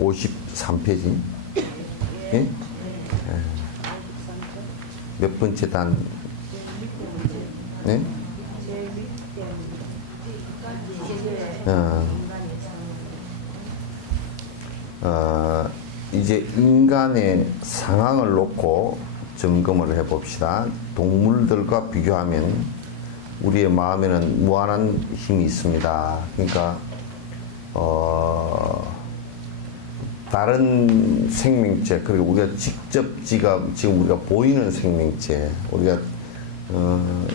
53페이지. 예? 몇 번째 단? 네? 이제 인간의 상황을 놓고 점검을 해봅시다. 동물들과 비교하면 우리의 마음에는 무한한 힘이 있습니다. 그러니까 다른 생명체, 그리고 우리가 직접 지금 우리가 보이는 생명체, 우리가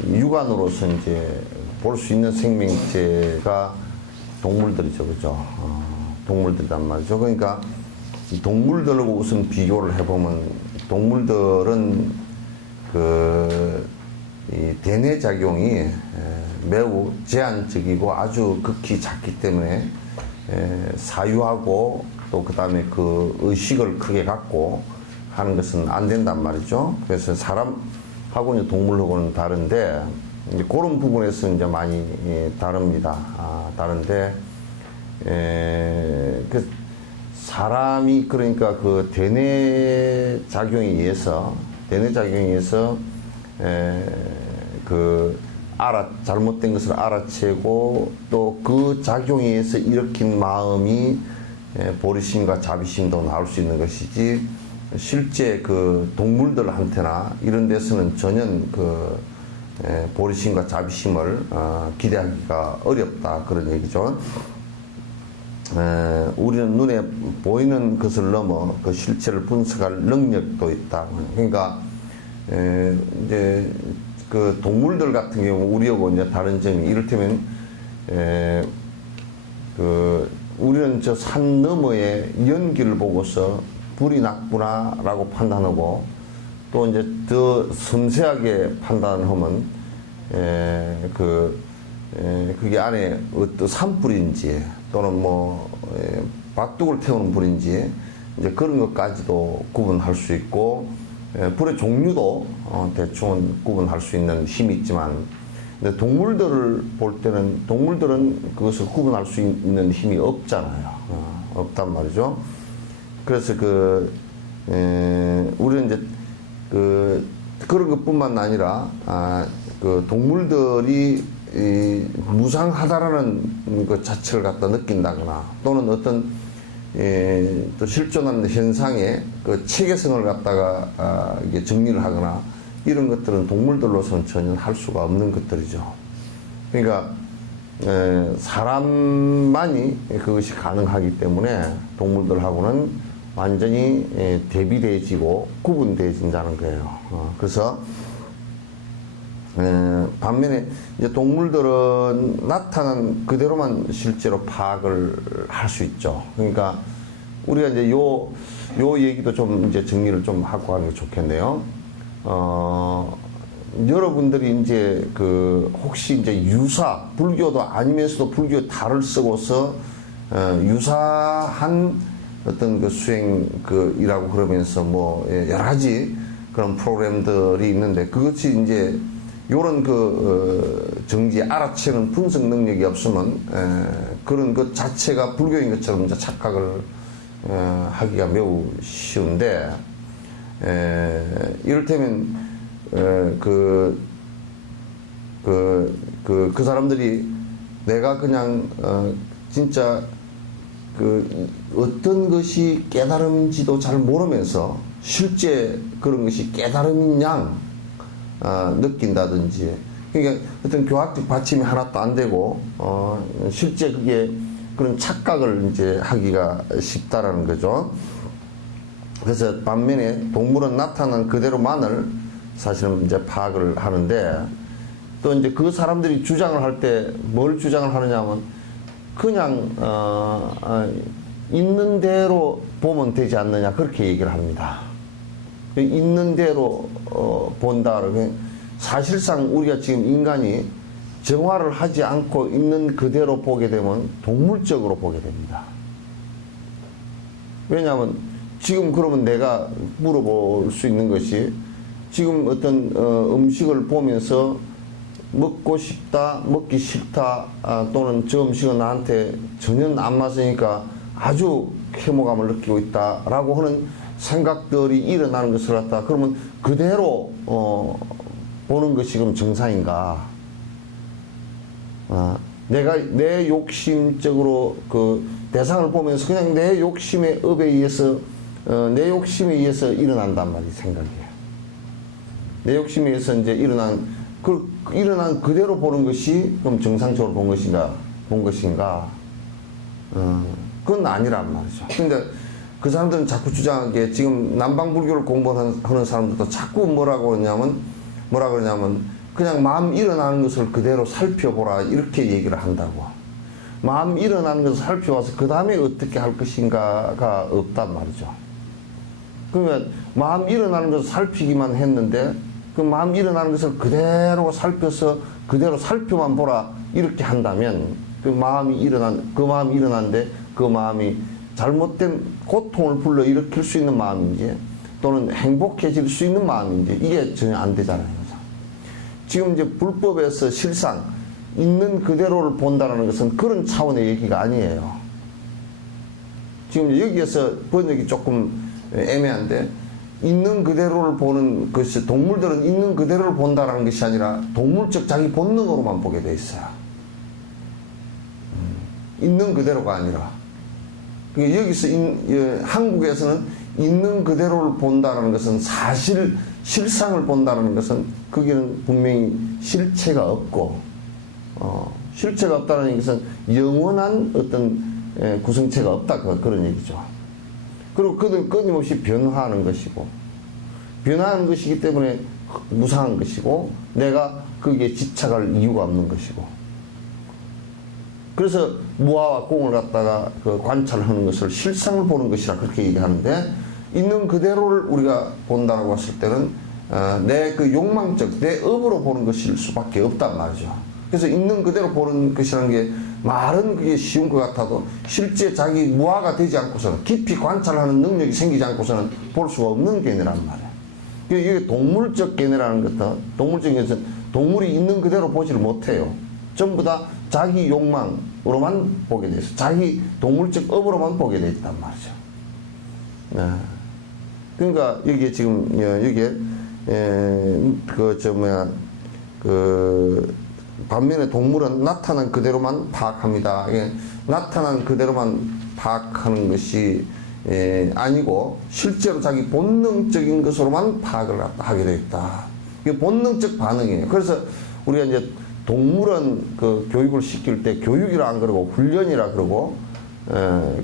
육안으로서 이제 볼 수 있는 생명체가 동물들이죠, 그죠? 동물들이란 말이죠. 그러니까 이 동물들하고 우선 비교를 해보면, 동물들은 이 대뇌 작용이 매우 제한적이고 아주 극히 작기 때문에 사유하고 또 그 다음에 그 의식을 크게 갖고 하는 것은 안 된단 말이죠. 그래서 사람하고 이제 동물하고는 다른데, 이제 그런 부분에서 이제 많이 다릅니다. 다른데, 그 사람이 그러니까 그 대뇌 작용에 의해서 잘못된 것을 알아채고 또 그 작용에 의해서 일으킨 마음이 보리심과 자비심도 나올 수 있는 것이지, 실제 그 동물들한테나 이런 데서는 전혀 그 보리심과 자비심을 기대하기가 어렵다, 그런 얘기죠. 우리는 눈에 보이는 것을 넘어 그 실체를 분석할 능력도 있다. 그러니까 이제 그 동물들 같은 경우 우리하고 이제 다른 점이, 이를테면 우리는 저 산 너머에 연기를 보고서 불이 났구나라고 판단하고, 또 이제 더 섬세하게 판단을 하면 그게 안에 어떤 산불인지 또는 뭐 밭둑을 태우는 불인지 이제 그런 것까지도 구분할 수 있고, 불의 종류도 대충은 구분할 수 있는 힘이 있지만, 근데 동물들을 볼 때는 동물들은 그것을 구분할 수 있는 힘이 없잖아요. 없단 말이죠. 그래서 우리는 이제 그런 것뿐만 아니라 그 동물들이 무상하다라는 것 자체를 갖다 느낀다거나, 또는 어떤 또 실존하는 현상에 그 체계성을 갖다가 이게 정리를 하거나, 이런 것들은 동물들로서는 전혀 할 수가 없는 것들이죠. 그러니까 사람만이 그것이 가능하기 때문에 동물들하고는 완전히 대비되어지고 구분되어진다는 거예요. 그래서 반면에 이제 동물들은 나타난 그대로만 실제로 파악을 할 수 있죠. 그러니까 우리가 이제 요 얘기도 좀 이제 정리를 좀 하고 하는 게 좋겠네요. 여러분들이 이제 혹시 이제 불교도 아니면서도 불교 달을 쓰고서 유사한 어떤 그 수행 이라고 그러면서 뭐 여러 가지 그런 프로그램들이 있는데, 그것이 이제 요런 정지 알아채는 분석 능력이 없으면 그런 것 자체가 불교인 것처럼 이제 착각을 하기가 매우 쉬운데, 이를테면 그 사람들이 내가 그냥 진짜 어떤 것이 깨달음인지도 잘 모르면서 실제 그런 것이 깨달음인 양 느낀다든지, 그러니까 어떤 교학적 받침이 하나도 안 되고 실제 그게 그런 착각을 이제 하기가 쉽다라는 거죠. 그래서 반면에 동물은 나타난 그대로만을 사실은 이제 파악을 하는데, 또 이제 그 사람들이 주장을 할 때 뭘 주장을 하느냐면, 그냥 있는 대로 보면 되지 않느냐, 그렇게 얘기를 합니다. 있는 대로 본다. 사실상 우리가 지금 인간이 정화를 하지 않고 있는 그대로 보게 되면 동물적으로 보게 됩니다. 왜냐하면 지금 그러면 내가 물어볼 수 있는 것이, 지금 어떤 음식을 보면서 먹고 싶다, 먹기 싫다, 또는 저 음식은 나한테 전혀 안 맞으니까 아주 혐오감을 느끼고 있다라고 하는 생각들이 일어나는 것을 갖다 그러면 그대로 보는 것이 그럼 정상인가? 내가 내 욕심적으로 그 대상을 보면서 그냥 내 욕심의 업에 의해서 내 욕심에 의해서 일어난단 말이 생각이에요. 내 욕심에 의해서 이제 일어난 그대로 보는 것이 그럼 정상적으로 본 것인가? 그건 아니란 말이죠. 근데 그 사람들은 자꾸 주장하기에 지금 남방불교를 공부하는 사람들도 자꾸 뭐라 그러냐면 그냥 마음 일어나는 것을 그대로 살펴보라 이렇게 얘기를 한다고. 마음 일어나는 것을 살펴봐서 그 다음에 어떻게 할 것인가가 없단 말이죠. 그러면 마음 일어나는 것을 살피기만 했는데 그 마음 일어나는 것을 그대로 살펴서 그대로 살펴만 보라 이렇게 한다면 그 마음이 일어났는데 그 마음이 잘못된 고통을 불러일으킬 수 있는 마음인지 또는 행복해질 수 있는 마음인지 이게 전혀 안 되잖아요. 지금 이제 불법에서 실상 있는 그대로를 본다는 것은 그런 차원의 얘기가 아니에요. 지금 여기에서 번역이 조금 애매한데 있는 그대로를 보는 것이 동물들은 있는 그대로를 본다는 것이 아니라 동물적 자기 본능으로만 보게 돼 있어요. 있는 그대로가 아니라 그러니까 여기서 한국에서는 있는 그대로를 본다는 것은 실상을 본다는 것은 거기는 분명히 실체가 없고 실체가 없다는 것은 영원한 어떤 구성체가 없다 그런 얘기죠. 그리고 그들은 끊임없이 변화하는 것이고 변화하는 것이기 때문에 무상한 것이고 내가 거기에 집착할 이유가 없는 것이고 그래서 무아와 공을 갖다가 그 관찰하는 것을 실상을 보는 것이라 그렇게 얘기하는데 있는 그대로를 우리가 본다라고 했을 때는 내 그 욕망적 내 업으로 보는 것일 수밖에 없단 말이죠. 그래서 있는 그대로 보는 것이라는 게 말은 그게 쉬운 것 같아도 실제 자기 무아가 되지 않고서는 깊이 관찰하는 능력이 생기지 않고서는 볼 수가 없는 개념이란 말이에요. 이게 동물적 개념이라는 것도 동물적인 것은 동물이 있는 그대로 보지를 못해요. 전부 다 자기 욕망으로만 보게 돼 있어. 자기 동물적 업으로만 보게 돼 있단 말이죠. 네. 그러니까 여기에 지금 여기에 반면에 동물은 나타난 그대로만 파악합니다. 나타난 그대로만 파악하는 것이 아니고 실제로 자기 본능적인 것으로만 파악을 하게 되어 있다. 이게 본능적 반응이에요. 그래서 우리가 이제 동물은 그 교육을 시킬 때 교육이라 안 그러고 훈련이라 그러고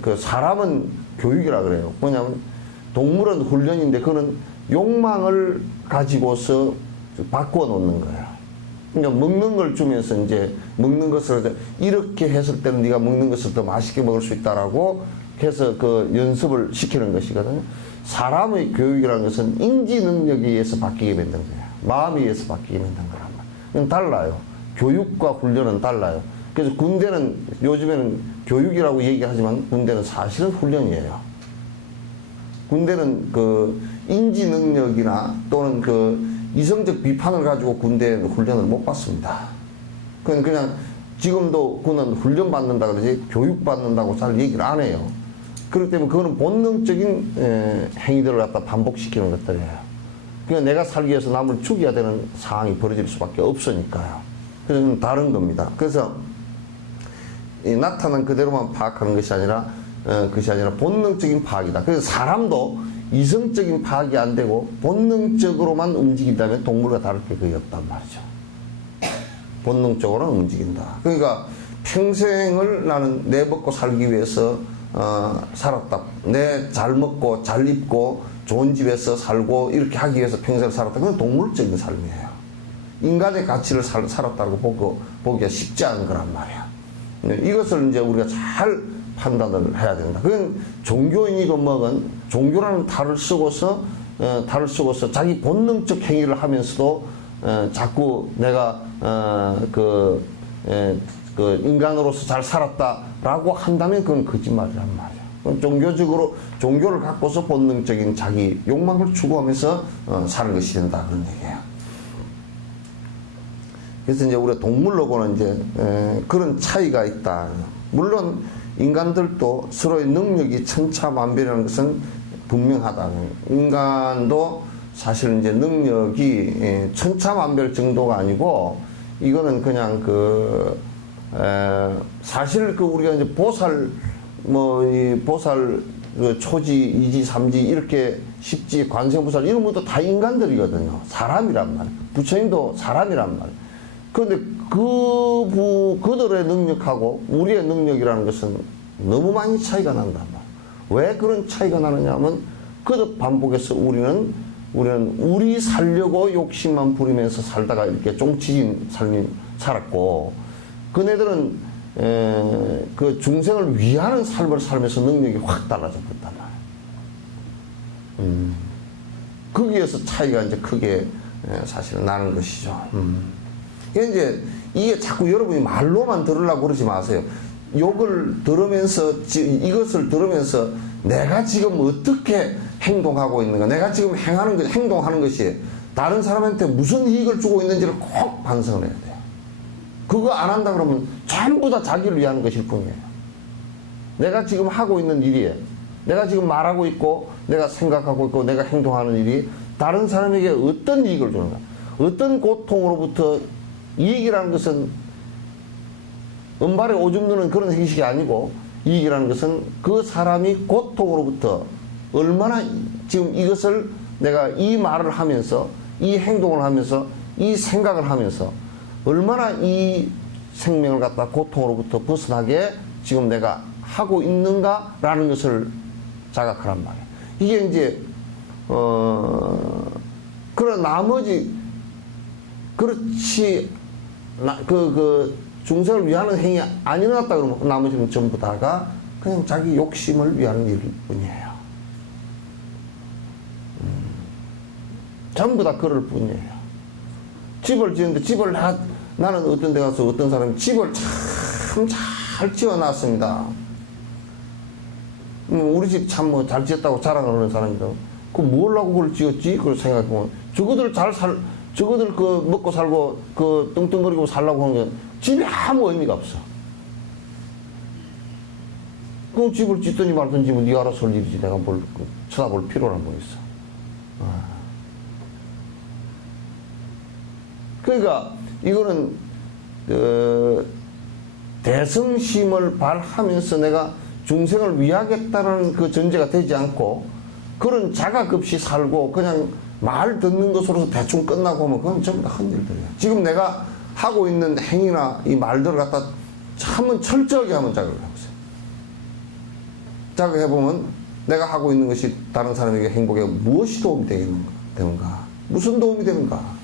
그 사람은 교육이라 그래요. 뭐냐면 동물은 훈련인데 그는 욕망을 가지고서 바꾸어 놓는 거예요. 그러니까 먹는 걸 주면서 이제 먹는 것을 이렇게 했을 때는 네가 먹는 것을 더 맛있게 먹을 수 있다라고 해서 그 연습을 시키는 것이거든요. 사람의 교육이라는 것은 인지 능력에 의해서 바뀌게 만든 거예요. 마음에 의해서 바뀌게 만든 거란 말이에요. 이건 달라요. 교육과 훈련은 달라요. 그래서 군대는 요즘에는 교육이라고 얘기하지만 군대는 사실은 훈련이에요. 군대는 그 인지 능력이나 또는 그 이성적 비판을 가지고 군대에는 훈련을 못 받습니다. 그냥 지금도 그는 훈련 받는다 그러지 교육 받는다고 잘 얘기를 안 해요. 그렇기 때문에 그거는 본능적인 행위들을 갖다 반복시키는 것들이에요. 그러니까 내가 살기 위해서 남을 죽여야 되는 상황이 벌어질 수밖에 없으니까요. 그래서 다른 겁니다. 그래서 나타난 그대로만 파악하는 것이 아니라 본능적인 파악이다. 그래서 사람도 이성적인 파악이 안 되고 본능적으로만 움직인다면 동물과 다를 게 거의 없단 말이죠. 본능적으로는 움직인다. 그러니까 평생을 나는 내 먹고 살기 위해서 살았다. 내 잘 먹고 잘 입고 좋은 집에서 살고 이렇게 하기 위해서 평생을 살았다. 그건 동물적인 삶이에요. 인간의 가치를 살았다고 보기가 쉽지 않은 거란 말이야. 이것을 이제 우리가 잘 판단을 해야 된다. 그건 종교인이건 뭐건 종교라는 탈을 쓰고서 자기 본능적 행위를 하면서도 자꾸 내가 인간으로서 잘 살았다라고 한다면 그건 거짓말이란 말이야. 그건 종교를 갖고서 본능적인 자기 욕망을 추구하면서 사는 것이 된다 그런 얘기예요. 그래서 이제 우리가 동물로 보는 이제 그런 차이가 있다. 물론 인간들도 서로의 능력이 천차만별이라는 것은 분명하다. 인간도 사실 이제 능력이 천차만별 정도가 아니고 이거는 그냥 사실 우리가 이제 보살 이 보살 초지, 이지, 삼지 이렇게 십지, 관세음보살 이런 것도 다 인간들이거든요. 사람이란 말이에요. 부처님도 사람이란 말이에요. 그런데 그들의 능력하고 우리의 능력이라는 것은 너무 많이 차이가 난단 말이에요. 왜 그런 차이가 나느냐 하면 거듭 반복해서 우리는 우리 살려고 욕심만 부리면서 살다가 이렇게 쫑치진 삶이 살았고, 그네들은 그 중생을 위하는 삶을 살면서 능력이 확 달라졌단 말이에요. 거기에서 차이가 이제 크게 사실은 나는 것이죠. 이게 자꾸 여러분이 말로만 들으려고 그러지 마세요. 욕을 들으면서, 이것을 들으면서 내가 지금 어떻게 행동하고 있는가, 내가 지금 행동하는 것이 다른 사람한테 무슨 이익을 주고 있는지를 꼭 반성을 해야 돼요. 그거 안 한다 그러면 전부 다 자기를 위하는 것일 뿐이에요. 내가 지금 하고 있는 일이, 내가 지금 말하고 있고, 내가 생각하고 있고, 내가 행동하는 일이 다른 사람에게 어떤 이익을 주는가, 어떤 고통으로부터, 이익이라는 것은 은발에 오줌 누는 그런 형식이 아니고, 이익이라는 것은 그 사람이 고통으로부터 얼마나 지금 이것을 내가 이 말을 하면서, 이 행동을 하면서, 이 생각을 하면서 얼마나 이 생명을 갖다 고통으로부터 벗어나게 지금 내가 하고 있는가라는 것을 자각하란 말이에요. 이게 이제 그런 나머지 그렇지 중생을 위하는 행위 안 일어났다 그러면 나머지는 전부 다가 그냥 자기 욕심을 위하는 일일 뿐이에요. 전부 다 그럴 뿐이에요. 집을 지는데 나는 어떤 데 가서 어떤 사람이 집을 참 잘 지어놨습니다. 우리 집 참 잘 지었다고 자랑을 하는 사람이다. 그 뭘라고 그걸 지었지? 그걸 생각해보면 저거들 먹고 살고 뚱뚱거리고 살라고 하는 게 집이 아무 의미가 없어. 그 집을 짓든지 말든지 네가 알아서 할 일이지 내가 뭘 쳐다볼 필요는 뭐 있어. 그러니까 이거는 대성심을 발하면서 내가 중생을 위하겠다는 그 전제가 되지 않고 그런 자각 없이 살고 그냥 말 듣는 것으로서 대충 끝나고 하면 그건 전부 다 헛일들이야. 지금 내가 하고 있는 행위나 이 말들을 갖다 한번 철저하게 한번 자각을 해보세요. 자각해보면 내가 하고 있는 것이 다른 사람에게 행복에 무엇이 도움이 되는가? 무슨 도움이 되는가?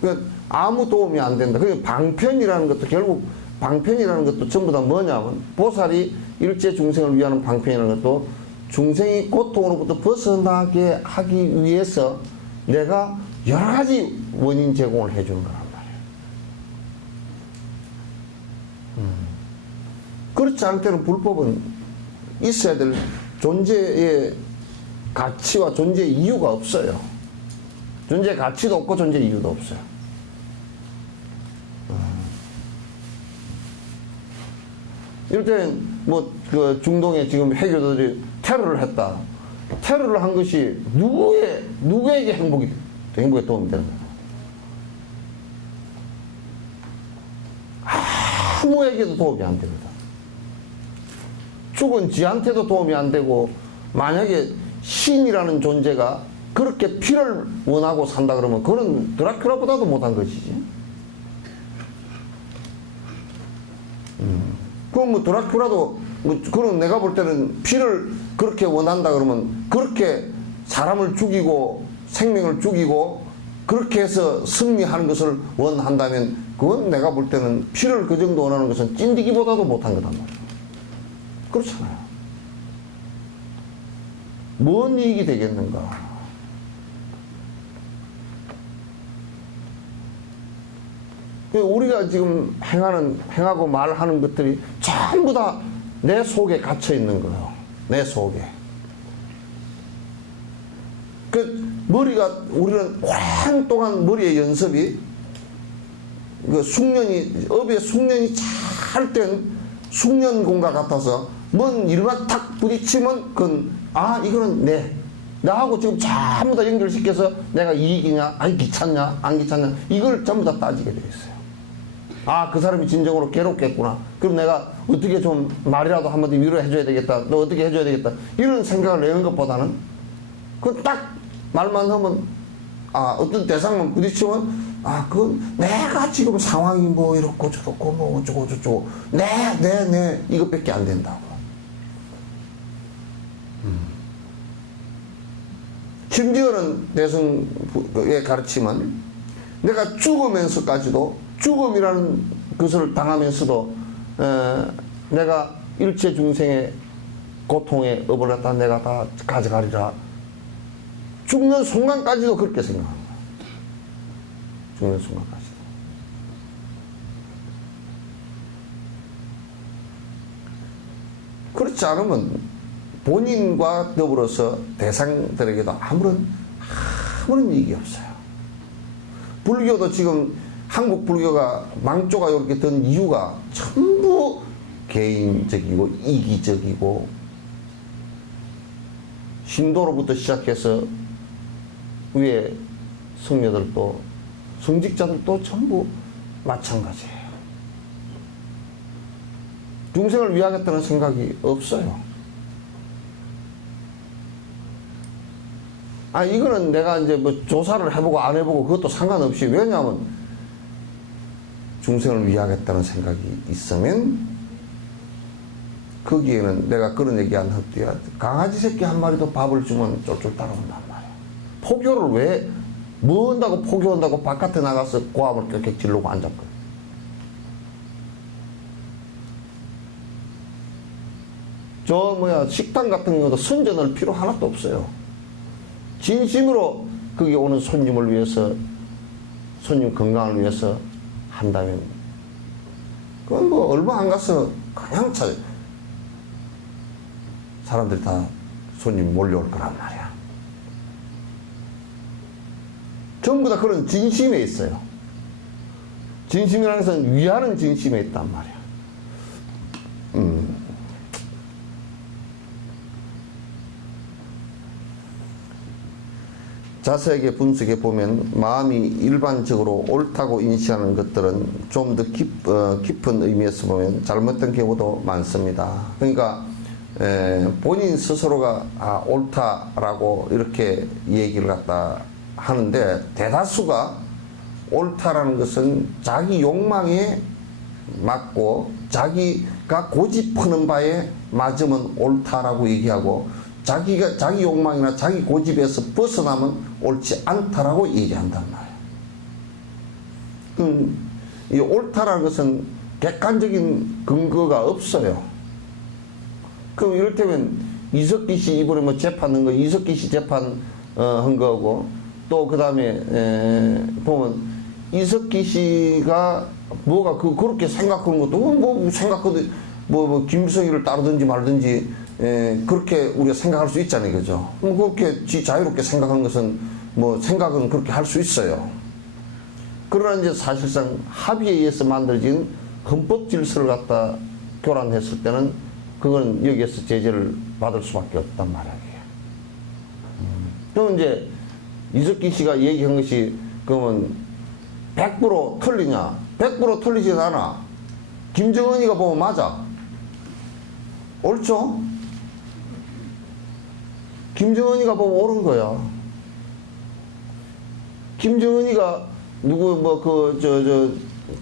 그러니까 아무 도움이 안 된다. 그러니까 방편이라는 것도 결국 방편이라는 것도 전부 다 뭐냐면 보살이 일체 중생을 위하는 방편이라는 것도 중생이 고통으로부터 벗어나게 하기 위해서 내가 여러 가지 원인 제공을 해주는 거란 말이에요. 그렇지 않을 때는 불법은 있어야 될 존재의 가치와 존재의 이유가 없어요. 존재의 가치도 없고 존재의 이유도 없어요. 이럴 때는 그 중동에 지금 해교도들이 테러를 했다. 테러를 한 것이 누구에게 행복에 도움이 되는 거야? 아무에게도 도움이 안 됩니다. 죽은 지한테도 도움이 안 되고, 만약에 신이라는 존재가 그렇게 피를 원하고 산다 그러면 그건 드라큘라보다도 못한 것이지. 그럼 드라큘라도 그럼 내가 볼 때는 피를 그렇게 원한다 그러면 그렇게 사람을 죽이고 생명을 죽이고 그렇게 해서 승리하는 것을 원한다면 그건 내가 볼 때는 피를 그 정도 원하는 것은 찐디기보다도 못한 거단 말이야. 그렇잖아요. 뭔 이익이 되겠는가? 우리가 지금 행하고 말하는 것들이 전부 다 내 속에 갇혀 있는 거예요. 내 속에. 우리는 오랜 동안 머리의 연습이 그 숙련이, 업의 숙련이 잘 된 숙련공과 같아서 뭔 일만 탁 부딪히면 이거는 나하고 지금 전부 다 연결시켜서 내가 이익이냐, 아니 귀찮냐, 안 귀찮냐, 이걸 전부 다 따지게 돼 있어요. 그 사람이 진정으로 괴롭겠구나. 그럼 내가 어떻게 좀 말이라도 한마디 위로해줘야 되겠다. 너 어떻게 해줘야 되겠다. 이런 생각을 내는 것보다는 딱 말만 하면, 어떤 대상만 부딪히면, 그건 내가 지금 상황이 뭐 이렇고 저렇고 뭐 어쩌고 저쩌고 이것밖에 안 된다고. 심지어는 대승의 가르침은 내가 죽으면서까지도, 죽음이라는 것을 당하면서도 내가 일체 중생의 고통의 업을 갖다 내가 다 가져가리라. 죽는 순간까지도 그렇게 생각합니다. 죽는 순간까지도. 그렇지 않으면 본인과 더불어서 대상들에게도 아무런 이익이 없어요. 불교도 지금 한국 불교가 망조가 이렇게 된 이유가 전부 개인적이고 이기적이고, 신도로부터 시작해서 위에 성녀들도 성직자들도 전부 마찬가지예요. 중생을 위하겠다는 생각이 없어요. 이거는 내가 이제 뭐 조사를 해보고 안 해보고 그것도 상관없이, 왜냐하면 중생을 위하겠다는 생각이 있으면 거기에는 내가 그런 얘기 안 헛되야 강아지 새끼 한 마리도 밥을 주면 쫄쫄 따라온단 말이야. 포교를 왜 뭐 한다고 포교한다고 바깥에 나가서 고함을 껴껴 지르고 앉았거든. 식당 같은 경우도 선전할 필요 하나도 없어요. 진심으로 거기 오는 손님을 위해서, 손님 건강을 위해서 한다면 그건 뭐 얼마 안 가서 그냥 사람들이 다 손님 몰려올 거란 말이야. 전부 다 그런 진심에 있어요. 진심이라는 것은 위하는 진심에 있단 말이야. 자세하게 분석해 보면 마음이 일반적으로 옳다고 인식하는 것들은 좀 더 깊은 의미에서 보면 잘못된 경우도 많습니다. 그러니까 본인 스스로가 옳다라고 이렇게 얘기를 갖다 하는데, 대다수가 옳다라는 것은 자기 욕망에 맞고 자기가 고집하는 바에 맞으면 옳다라고 얘기하고, 자기 욕망이나 자기 고집에서 벗어나면 옳지 않다라고 얘기한단 말이에요. 이 옳다라는 것은 객관적인 근거가 없어요. 그럼 이를테면 이석기 씨 이번에 뭐 재판한 거, 이석기 씨 재판 한 거고, 또 그 다음에 보면 이석기 씨가 뭐가 그렇게 생각하는 것도 뭐 생각하듯 뭐 김성희를 따르든지 말든지 그렇게 우리가 생각할 수 있잖아요, 그죠? 그렇게 자유롭게 생각하는 것은 뭐 생각은 그렇게 할 수 있어요. 그러나 이제 사실상 합의에 의해서 만들어진 헌법 질서를 갖다 교란했을 때는 그건 여기에서 제재를 받을 수밖에 없단 말이에요. 그럼 이제 이석기 씨가 얘기한 것이 그러면 100% 틀리냐? 100% 틀리진 않아. 김정은이가 보면 맞아. 옳죠? 김정은이가 보면 옳은 거야. 김정은이가 누구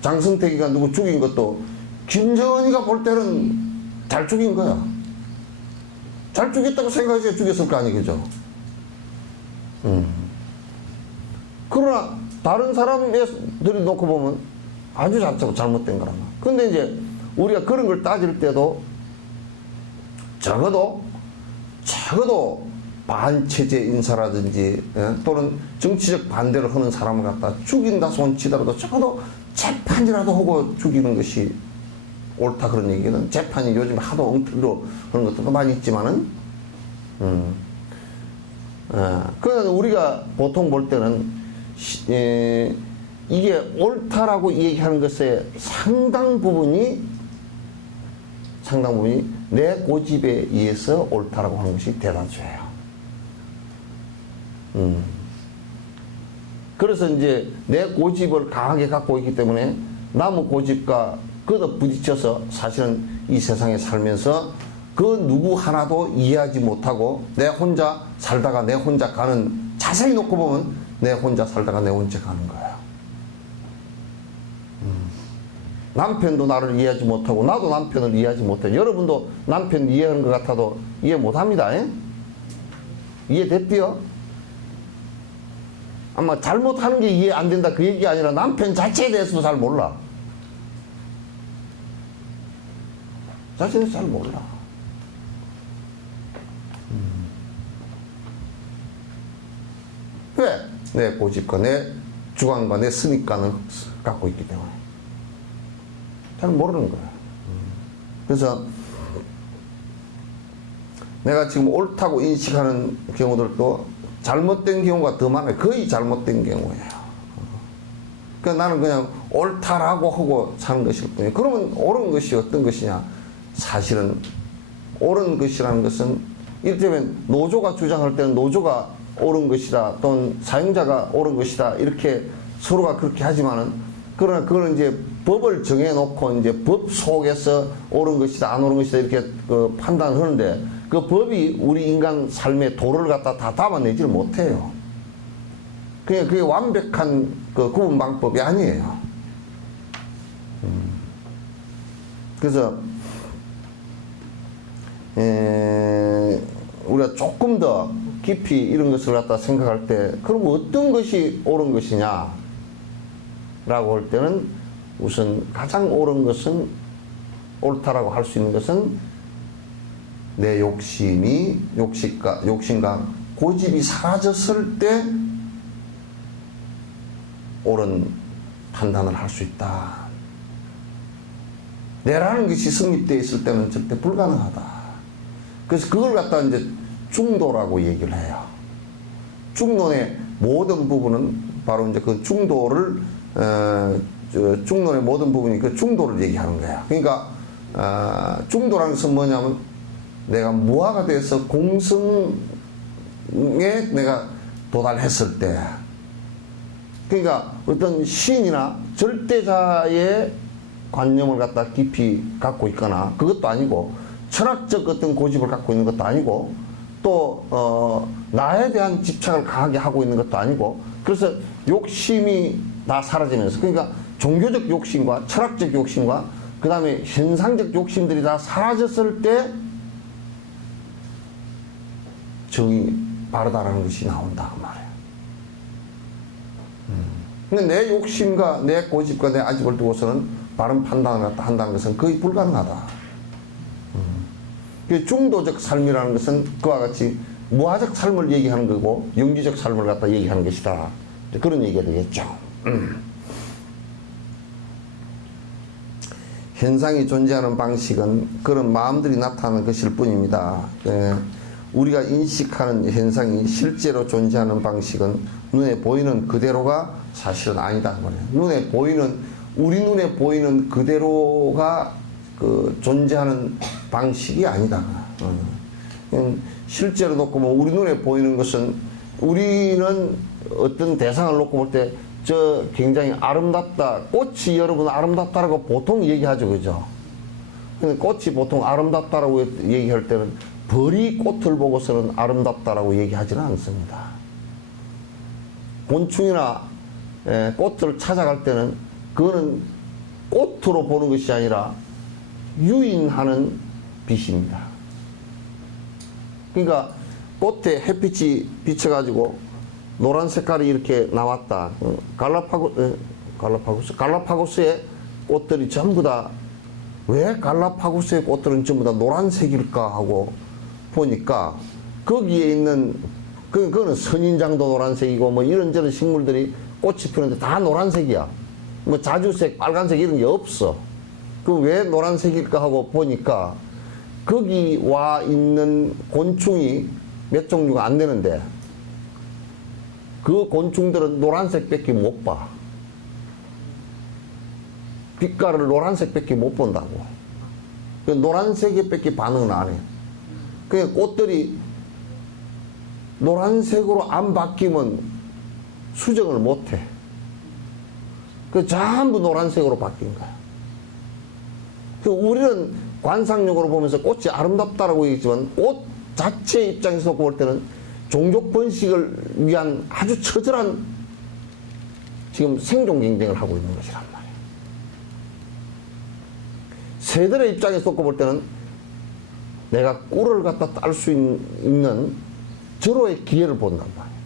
장승택이가 누구 죽인 것도 김정은이가 볼 때는 잘 죽인 거야. 잘 죽였다고 생각해서 죽였을 거 아니, 그죠? 그러나 다른 사람들이 놓고 보면 아주 잘못된 거란 말이야. 근데 이제 우리가 그런 걸 따질 때도 적어도 반체제 인사라든지 또는 정치적 반대를 하는 사람을 갖다 죽인다 손치더라도 적어도 재판이라도 하고 죽이는 것이 옳다, 그런 얘기는. 재판이 요즘 하도 엉터리로 그런 것들도 많이 있지만은 그러나 우리가 보통 볼 때는 이게 옳다라고 얘기하는 것의 상당 부분이 내 고집에 의해서 옳다라고 하는 것이 대다수예요. 그래서 이제 내 고집을 강하게 갖고 있기 때문에 남의 고집과 걷어 부딪혀서 사실은 이 세상에 살면서 그 누구 하나도 이해하지 못하고 내 혼자 살다가 내 혼자 가는, 자세히 놓고 보면 내 혼자 살다가 내 혼자 가는 거예요. 남편도 나를 이해하지 못하고 나도 남편을 이해하지 못해요. 여러분도 남편 이해하는 것 같아도 이해 못합니다. 이해됐디요? 아마 잘못하는 게 이해 안 된다 그 얘기 아니라 남편 자체에 대해서도 잘 몰라. 자체는 잘 몰라. 왜? 내 고집과 내 주관과 내 선입관을 갖고 있기 때문에 잘 모르는 거야. 그래서 내가 지금 옳다고 인식하는 경우들도 잘못된 경우가 더 많아요. 거의 잘못된 경우예요. 그러니까 나는 그냥 옳다라고 하고 사는 것일 뿐이에요. 그러면 옳은 것이 어떤 것이냐? 사실은 옳은 것이라는 것은 이를테면 노조가 주장할 때는 노조가 옳은 것이다 또는 사용자가 옳은 것이다 이렇게 서로가 그렇게 하지만은, 그러나 그걸 이제 법을 정해놓고 이제 법 속에서 옳은 것이다 안 옳은 것이다 이렇게 그 판단을 하는데, 그 법이 우리 인간 삶의 도를 갖다 다 담아내지를 못해요. 그냥 그게 완벽한 그 구분 방법이 아니에요. 그래서 우리가 조금 더 깊이 이런 것을 갖다 생각할 때, 그럼 어떤 것이 옳은 것이냐 라고 할 때는 우선 가장 옳은 것은, 옳다라고 할 수 있는 것은 내 욕심과 고집이 사라졌을 때 옳은 판단을 할 수 있다. 내라는 것이 성립되어 있을 때는 절대 불가능하다. 그래서 그걸 갖다 이제 중도라고 얘기를 해요. 중론의 모든 부분은 바로 이제 그 중도를, 중론의 모든 부분이 그 중도를 얘기하는 거야. 그러니까, 중도라는 것은 뭐냐면 내가 무아가 돼서 공성에 내가 도달했을 때, 그러니까 어떤 시인이나 절대자의 관념을 갖다 깊이 갖고 있거나 그것도 아니고, 철학적 어떤 고집을 갖고 있는 것도 아니고, 또 나에 대한 집착을 강하게 하고 있는 것도 아니고, 그래서 욕심이 다 사라지면서, 그러니까 종교적 욕심과 철학적 욕심과 그 다음에 현상적 욕심들이 다 사라졌을 때 정이 바르다라는 것이 나온다 그 말이에요. 근데 내 욕심과 내 고집과 내 아집을 두고서는 바른 판단을 한다는 것은 거의 불가능하다. 중도적 삶이라는 것은 그와 같이 무아적 삶을 얘기하는 거고 영지적 삶을 갖다 얘기하는 것이다. 그런 얘기가 되겠죠. 현상이 존재하는 방식은 그런 마음들이 나타나는 것일 뿐입니다. 우리가 인식하는 현상이 실제로 존재하는 방식은 눈에 보이는 그대로가 사실은 아니다. 우리 눈에 보이는 그대로가 그 존재하는 방식이 아니다. 실제로 놓고 보면 우리 눈에 보이는 것은, 우리는 어떤 대상을 놓고 볼 때 저 굉장히 아름답다, 꽃이 여러분 아름답다라고 보통 얘기하죠, 그죠? 꽃이 보통 아름답다라고 얘기할 때는 벌이 꽃을 보고서는 아름답다라고 얘기하지는 않습니다. 곤충이나 꽃을 찾아갈 때는 그거는 꽃으로 보는 것이 아니라 유인하는 빛입니다. 그러니까 꽃에 햇빛이 비쳐가지고 노란 색깔이 이렇게 나왔다. 갈라파고스의 꽃들이 전부 다, 왜 갈라파고스의 꽃들은 전부 다 노란색일까 하고 보니까 거기에 있는, 그거는 선인장도 노란색이고 뭐 이런저런 식물들이 꽃이 피는데 다 노란색이야. 뭐 자주색, 빨간색 이런 게 없어. 그 왜 노란색일까 하고 보니까 거기 와 있는 곤충이 몇 종류가 안 되는데 그 곤충들은 노란색밖에 못 봐. 빛깔을 노란색밖에 못 본다고. 그 노란색에밖에 반응을 안 해. 그 꽃들이 노란색으로 안 바뀌면 수정을 못 해. 그 전부 노란색으로 바뀐 거야. 그 우리는 관상용으로 보면서 꽃이 아름답다라고 얘기했지만 꽃 자체 입장에서 볼 때는 종족 번식을 위한 아주 처절한 지금 생존 경쟁을 하고 있는 것이란 말이에요. 새들의 입장에서 볼 때는 내가 꿀을 갖다 딸 수 있는 절호의 기회를 본단 말이에요.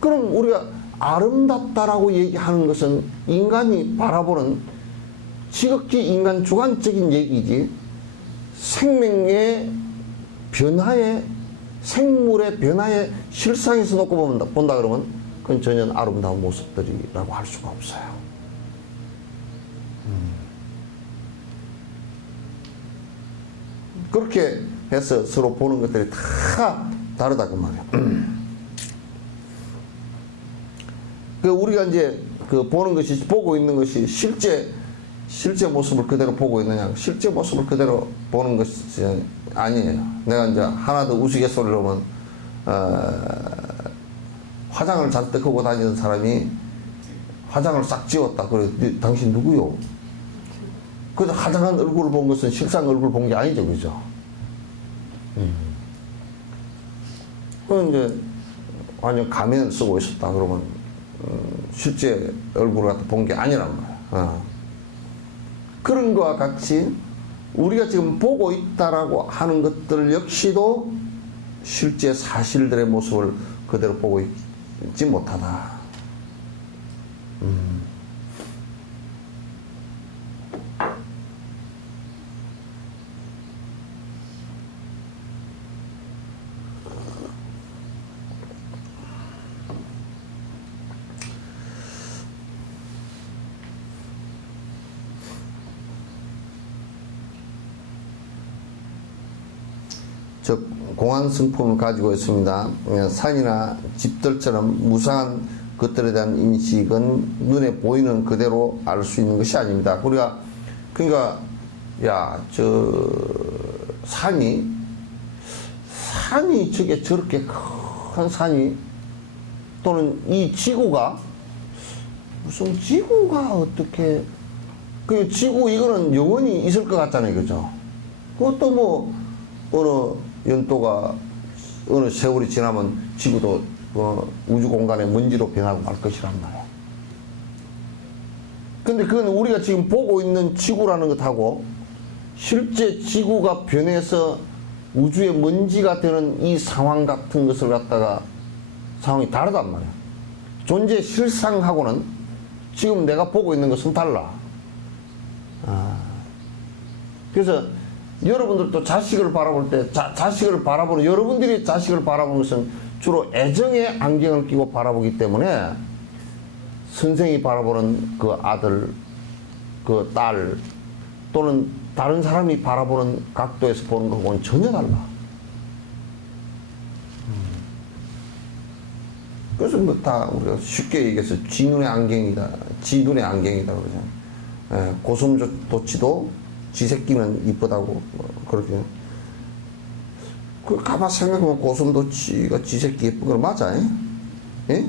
그럼 우리가 아름답다라고 얘기하는 것은 인간이 바라보는 지극히 인간 주관적인 얘기지, 생명의 변화에, 생물의 변화의 실상에서 놓고 본다 그러면 그건 전혀 아름다운 모습들이라고 할 수가 없어요. 그렇게 해서 서로 보는 것들이 다 다르다 그 말이에요. 그 우리가 이제 그 보는 것이, 보고 있는 것이 실제 모습을 그대로 보고 있느냐, 실제 모습을 그대로 보는 것이 아니에요. 내가 이제 하나 더 우스갯소리로 하면 화장을 잔뜩 하고 다니는 사람이 화장을 싹 지웠다. 그래, 당신 누구요? 그래서 화장한 얼굴을 본 것은 실상 얼굴을 본 게 아니죠, 그죠? 그건 이제 완전 가면을 쓰고 있었다. 그러면 실제 얼굴을 갖다 본 게 아니란 말이야. 그런 거와 같이 우리가 지금 보고 있다라고 하는 것들 역시도 실제 사실들의 모습을 그대로 보고 있지 못하다. 즉 공안 성품을 가지고 있습니다. 산이나 집들처럼 무상한 것들에 대한 인식은 눈에 보이는 그대로 알 수 있는 것이 아닙니다. 우리가 그러니까 저 산이 저게 저렇게 큰 산이, 또는 이 지구가 무슨 지구가 어떻게, 그 지구 이거는 영원히 있을 것 같잖아요, 그죠? 그것도 뭐 어느 연도가 어느 세월이 지나면 지구도 우주 공간의 먼지로 변하고 말 것이란 말이야. 근데 그건 우리가 지금 보고 있는 지구라는 것하고 실제 지구가 변해서 우주의 먼지가 되는 이 상황 같은 것을 갖다가 상황이 다르단 말이야. 존재 실상하고는 지금 내가 보고 있는 것은 달라. 그래서 여러분들도 자식을 바라볼 때 여러분들이 자식을 바라보는 것은 주로 애정의 안경을 끼고 바라보기 때문에 선생이 바라보는 그 아들, 그 딸, 또는 다른 사람이 바라보는 각도에서 보는 것하고는 전혀 달라. 그래서 뭐 다 우리가 쉽게 얘기해서 지 눈의 안경이다 그러죠. 고슴도치도 지 새끼는 이쁘다고 그렇게. 그 가만 생각해보면 고슴도치가 지 새끼 예쁜 건 맞아? 예?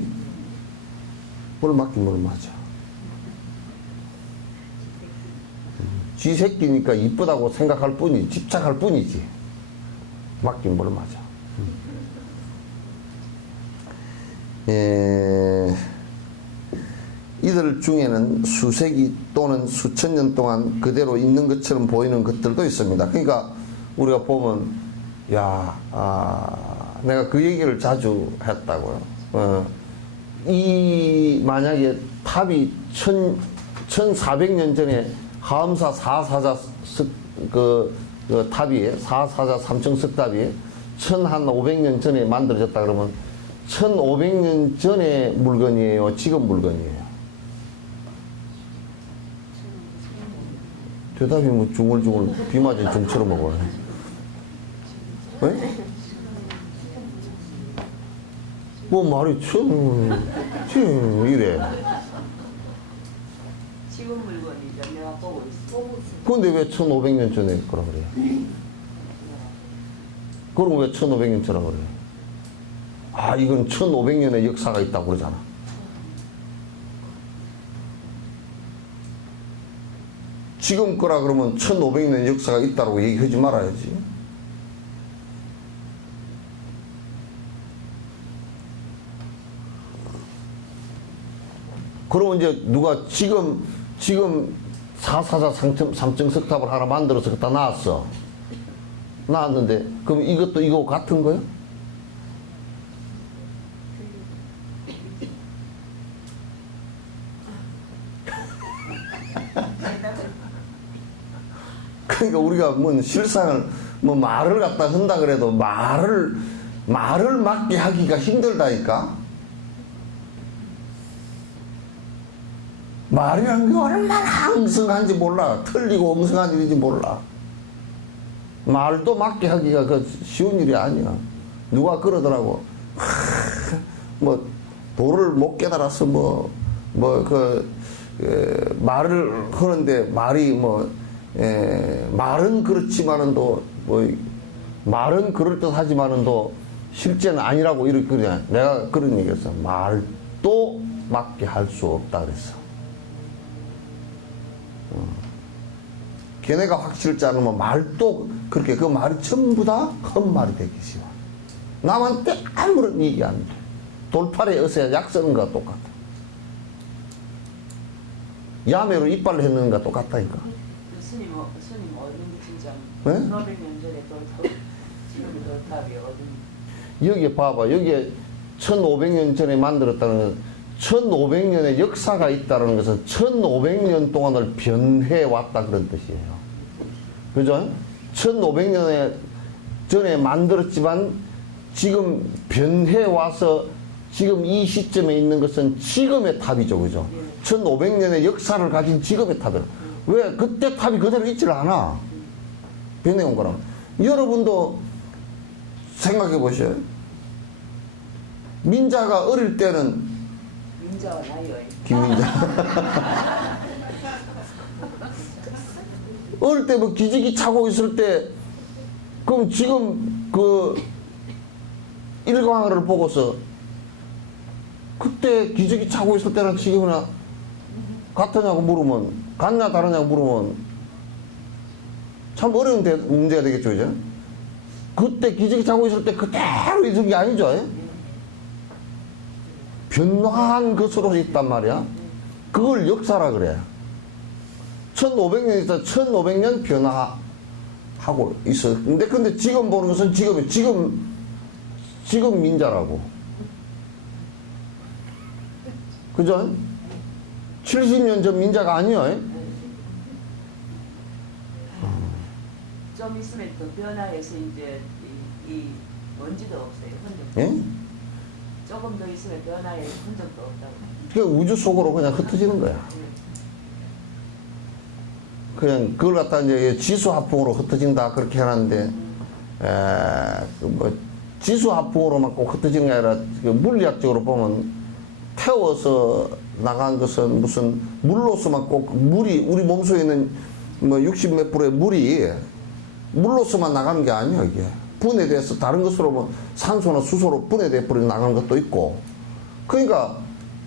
뭘 맞긴 뭘 맞아. 지 새끼니까 이쁘다고 생각할 뿐이지, 집착할 뿐이지. 맞긴 뭘 맞아. 이들 중에는 수세기 또는 수천 년 동안 그대로 있는 것처럼 보이는 것들도 있습니다. 그러니까 우리가 보면 내가 그 얘기를 자주 했다고요. 만약에 탑이 1400년 전에 하엄사 4사자 그 탑이 4사자 삼청석탑이 1500년 전에 만들어졌다 그러면 1500년 전의 물건이에요, 지금 물건이에요? 대답이 뭐 중얼중얼 비 맞은 종처럼 먹어요. 왜? 뭐 말이 참 이래. 지금 내가 보고 있어. 그런데 왜 1500년 전에 거라 그래요? 그럼 왜 1500년 전이라 그래요? 아, 이건 1500년의 역사가 있다고 그러잖아. 지금 거라 그러면 1500년 역사가 있다고 얘기하지 말아야지. 그러면 이제 누가 지금 444 3층 석탑을 하나 만들어서 갖다 놨어. 놨는데, 그럼 이것도 이거 같은 거예요? 그러니까 우리가 뭐 실상을 뭐 말을 갖다 한다 그래도 말을 맞게 하기가 힘들다니까. 말이라는 게 얼마나 엉성한지 몰라. 틀리고 엉성한 일인지 몰라. 말도 맞게 하기가 그 쉬운 일이 아니야. 누가 그러더라고. 뭐 도를 못 깨달아서 말을 하는데 말이 말은 그렇지만은도 말은 그럴듯하지만은도 실제는 아니라고 이렇게 그냥 내가 그런 얘기했어. 말도 맞게 할 수 없다 그랬어. 걔네가 확실치 않으면 말도 그렇게 그 말이 전부 다 헛말이 되기 쉬워. 남한테 아무런 얘기 안 돼. 돌팔에 어서야 약 쓰는 거와 똑같아. 야매로 이빨을 했는 거와 똑같다니까. 스님 어딘지 진짜. 네? 1500년 전에 지금 돌탑이 어딘? 여기 봐봐. 여기에 1500년 전에 만들었다는 건 1500년의 역사가 있다는 것은 1500년 동안을 변해 왔다 그런 뜻이에요. 그죠? 1500년 전에 만들었지만 지금 변해 와서 지금 이 시점에 있는 것은 지금의 탑이죠. 그죠? 1500년의 역사를 가진 지금의 탑이에요. 왜? 그때 탑이 그대로 있질 않아. 변해온 거라면. 여러분도 생각해 보셔요. 민자가 어릴 때는 민자와 나이요. 김민자. 어릴 때 뭐 기지개 차고 있을 때, 그럼 지금 그 일광을 보고서 그때 기지개 차고 있을 때랑 지금이나 같으냐고 물으면, 같냐 다르냐고 물으면 참 어려운 문제가 되겠죠, 이제? 그때 기지개 차고 있을 때 그대로 있은 게 아니죠, 예? 변화한 것으로 있단 말이야. 그걸 역사라 그래. 1500년 있다. 1500년 변화하고 있어. 근데 지금 보는 것은 지금 민자라고. 그죠? 70년 전 민자가 아니요. 좀 있으면 또 변화해서 이제 이 먼지도 없어요. 흔적. 예? 조금 더 있으면 변화의 흔적도 없다고. 그 우주 속으로 그냥 흩어지는 거야. 그냥 그걸 갖다 이제 지수화풍으로 흩어진다 그렇게 해놨는데, 지수화풍으로만 꼭 흩어지는 게 아니라 그 물리학적으로 보면 태워서 나간 것은 무슨 물로서만 꼭 우리 몸속에 있는 60몇 프로의 물이 물로서만 나가는 게 아니야, 이게. 분해돼서 다른 것으로 뭐 산소나 수소로 분해돼 버려 나가는 것도 있고. 그러니까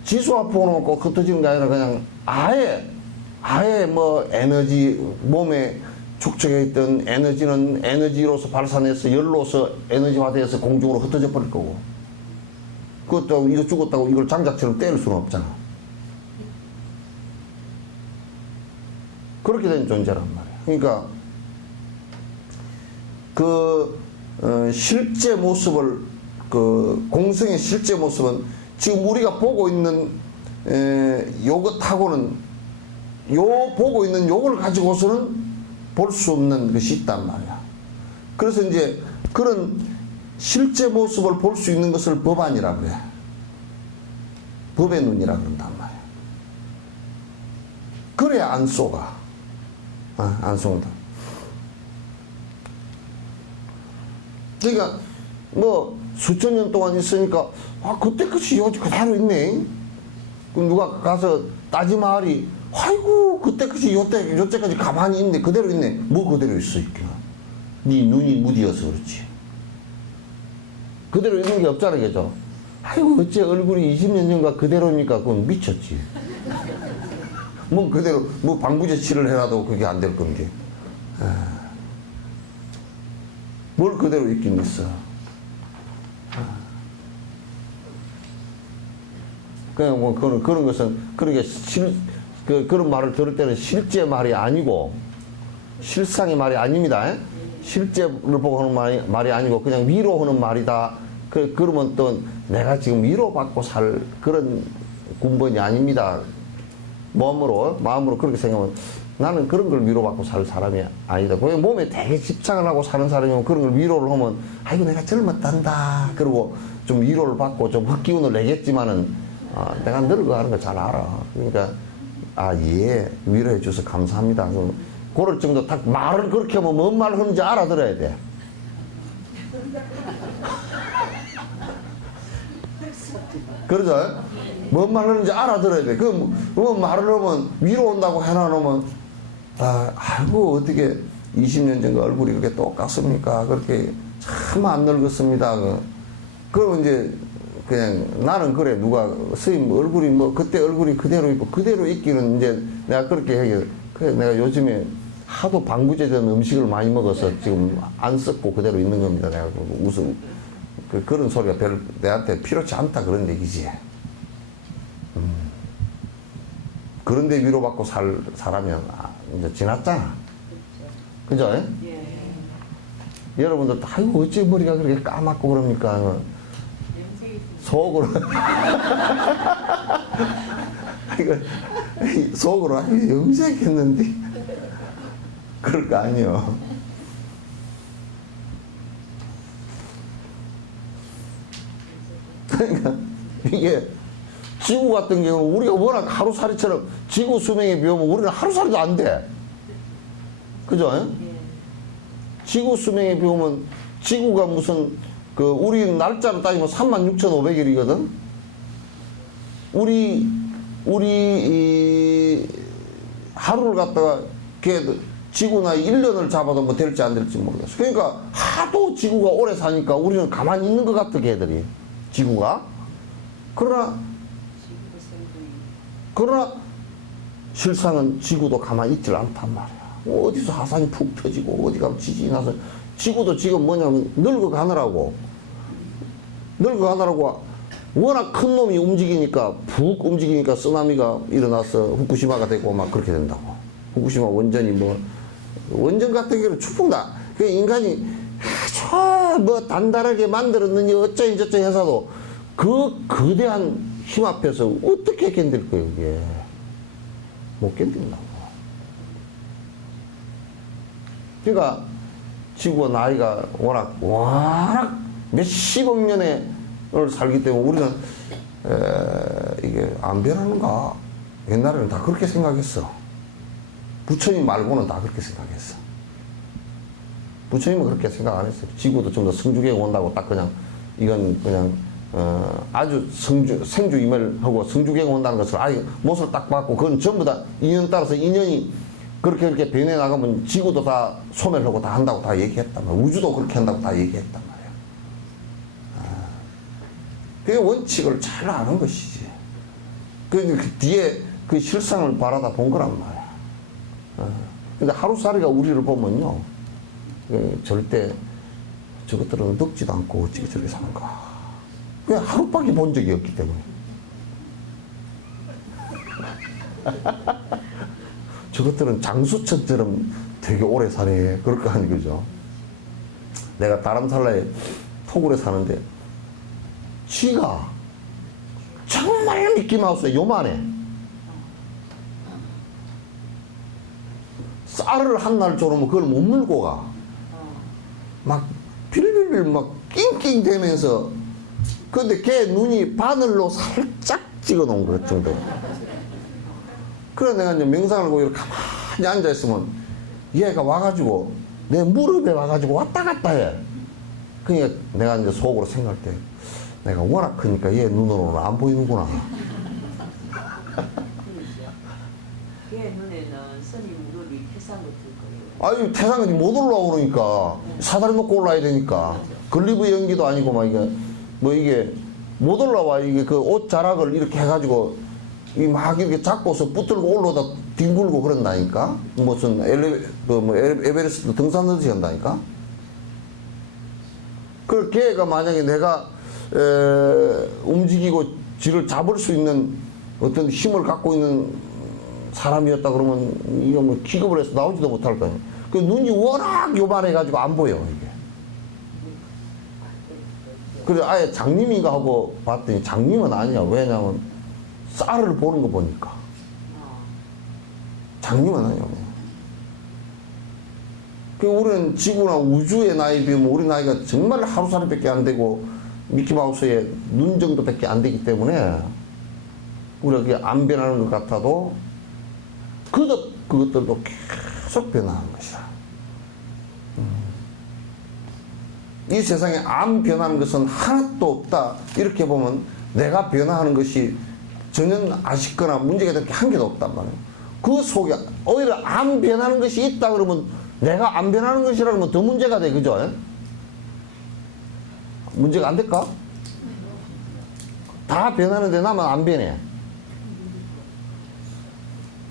지수화풍으로만 꼭 흩어지는 게 아니라 그냥 아예 뭐 에너지, 몸에 축적해 있던 에너지는 에너지로서 발산해서 열로서 에너지화돼서 공중으로 흩어져 버릴 거고. 그것도 이거 죽었다고 이걸 장작처럼 때릴 수는 없잖아. 그렇게 된 존재란 말이야. 그러니까 실제 모습을, 공성의 실제 모습은 지금 우리가 보고 있는 요것하고는 보고 있는 요걸 가지고서는 볼 수 없는 것이 있단 말이야. 그래서 이제 그런 실제 모습을 볼 수 있는 것을 법안이라 그래. 법의 눈이라 그런단 말이야. 그래야 안 속아. 안 속는다. 그러니까 뭐 수천 년 동안 있으니까 그때 것이 여기 그대로 있네. 그럼 누가 가서 따지마을이 아이고 그때까지 요때까지 가만히 있네 그대로 있네 뭐 그대로 있어 있기나 네 눈이 무디어서 그렇지 그대로 있는 게 없잖아 그죠 아이고 어째 얼굴이 20년 전과 그대로니까 그건 미쳤지 뭐 그대로 뭐 방부제 치료를 해놔도 그게 안 될 건데 뭘 그대로 있긴 있어 그냥 뭐 그런 것은 그러니까 그런 말을 들을 때는 실제 말이 아니고 실상의 말이 아닙니다. 실제를 보고 하는 말이 아니고 그냥 위로하는 말이다. 그러면 또 내가 지금 위로받고 살 그런 군번이 아닙니다. 마음으로 그렇게 생각하면 나는 그런 걸 위로받고 살 사람이 아니다. 그냥 몸에 되게 집착을 하고 사는 사람이면 그런 걸 위로를 하면 아이고 내가 젊었단다. 그러고 좀 위로를 받고 좀 헛기운을 내겠지만은 내가 늙어가는 거 잘 알아. 그러니까 예 위로해 줘서 감사합니다. 그럴 정도 딱 말을 그렇게 하면 뭔 말을 하는지 알아들어야 돼. 그러죠? 뭔 말을 하는지 알아들어야 돼. 뭐 말을 하면 위로 온다고 해놔놓으면 아이고 어떻게 20년 전과 얼굴이 그렇게 똑같습니까? 그렇게 참 안 늙었습니다. 그러면 이제 그냥 나는 그래 누가 스님 얼굴이 뭐 그때 얼굴이 그대로 있고 그대로 있기는 이제 내가 그렇게 얘기해. 그래 내가 요즘에 하도 방부제된 음식을 많이 먹어서 지금 안 썩고 그대로 있는 겁니다. 내가 무슨 그런 소리가 별 내한테 필요치 않다 그런 얘기지. 그런데 위로받고 살 사람이면 이제 지났잖아. 그죠? 예. 여러분들 아이고 어찌 머리가 그렇게 까맣고 그럽니까? 속으로 속으로 염색했는데 그럴 거 아니요. 그러니까 이게 지구 같은 경우는 우리가 워낙 하루살이처럼 지구 수명에 비하면 우리는 하루살이도 안 돼. 그죠? 지구 수명에 비하면 지구가 무슨 우리 날짜로 따지면 36,500일이거든. 우리 하루를 갖다가 지구 나이 1년을 잡아도 뭐 될지 안 될지 모르겠어. 그러니까 하도 지구가 오래 사니까 우리는 가만히 있는 것 같아 걔들이 지구가. 그러나 실상은 지구도 가만히 있질 않단 말이야. 어디서 화산이 푹 터지고 어디 가면 지진이 나서 지구도 지금 뭐냐면 늙어가느라고 워낙 큰 놈이 움직이니까 푹 움직이니까 쓰나미가 일어나서 후쿠시마가 되고 막 그렇게 된다고. 후쿠시마 원전이 원전 같은 경우는 추풍다. 그 인간이 뭐 단단하게 만들었느니 어쩌니 저쩌니 해서도 그 거대한 힘 앞에서 어떻게 견딜 거예요 그게. 못 견딘다고. 그러니까 지구가 나이가 워낙 몇십억 년을 살기 때문에 우리는 이게 안 변하는가? 옛날에는 다 그렇게 생각했어. 부처님 말고는 다 그렇게 생각했어. 부처님은 그렇게 생각 안 했어요. 지구도 좀 더 성주경 온다고 딱 그냥 이건 그냥 아주 생주임을 하고 성주경 온다는 것을 아예 못을 딱 받고 그건 전부 다 인연 따라서 인연이 그렇게 변해 나가면 지구도 다 소멸하고 다 한다고 다 얘기했단 말이야. 우주도 그렇게 한다고 다 얘기했단 말이야. 그게 원칙을 잘 아는 것이지. 그 뒤에 그 실상을 바라다 본 거란 말이야. 근데 하루살이가 우리를 보면요. 절대 저것들은 늙지도 않고 어찌 저렇게 사는가. 그냥 하루밖에 본 적이 없기 때문에. 저것들은 장수천처럼 되게 오래 사네. 그럴 거 아니, 그죠? 내가 다람살라에 토굴에 사는데, 쥐가 정말 미끼마우스에 요만해. 쌀을 한 날 졸으면 그걸 못 물고 가. 막 빌빌빌 막 낑낑 대면서. 근데 걔 눈이 바늘로 살짝 찍어 놓은 것 정도. 그래 내가 이제 명상을 하고 이렇게 가만히 앉아있으면 얘가 와가지고 내 무릎에 와가지고 왔다 갔다 해. 그러니까 내가 이제 속으로 생각할 때 내가 워낙 크니까 얘 눈으로는 안 보이는구나. 걔 눈에는 선이 무릎이 태산 같을 거예요. 아유, 태상이 못 올라오고 그러니까. 사다리 놓고 올라야 되니까. 글리브 연기도 아니고, 막 이게, 뭐 이게, 못 올라와. 이게 그 옷 자락을 이렇게 해가지고, 이 막 이렇게 잡고서 붙들고 올라오다 뒹굴고 그런다니까? 무슨 에베레스트 등산하듯이 한다니까? 그 걔가 만약에 내가, 움직이고 쥐를 잡을 수 있는 어떤 힘을 갖고 있는 사람이었다 그러면 이거 뭐 기겁을 해서 나오지도 못할 거 아니야. 그 눈이 워낙 요만해가지고 안 보여, 이게. 그래서 아예 장님인가 하고 봤더니 장님은 아니야. 왜냐면 쌀을 보는 거 보니까. 장님은 아니야. 그 우리는 지구나 우주의 나이에 비하면 우리 나이가 정말 하루살이밖에 안 되고 미키마우스의 눈 정도밖에 안 되기 때문에 우리가 그게 안 변하는 것 같아도 그것들도 계속 변하는 것이야. 이 세상에 안 변하는 것은 하나도 없다. 이렇게 보면 내가 변화하는 것이 전혀 아쉽거나 문제가 될 게 한 개도 없단 말이에요. 그 속에 오히려 안 변하는 것이 있다 그러면 내가 안 변하는 것이라 그러면 더 문제가 돼. 그죠? 문제가 안 될까? 다 변하는데 나만 안 변해.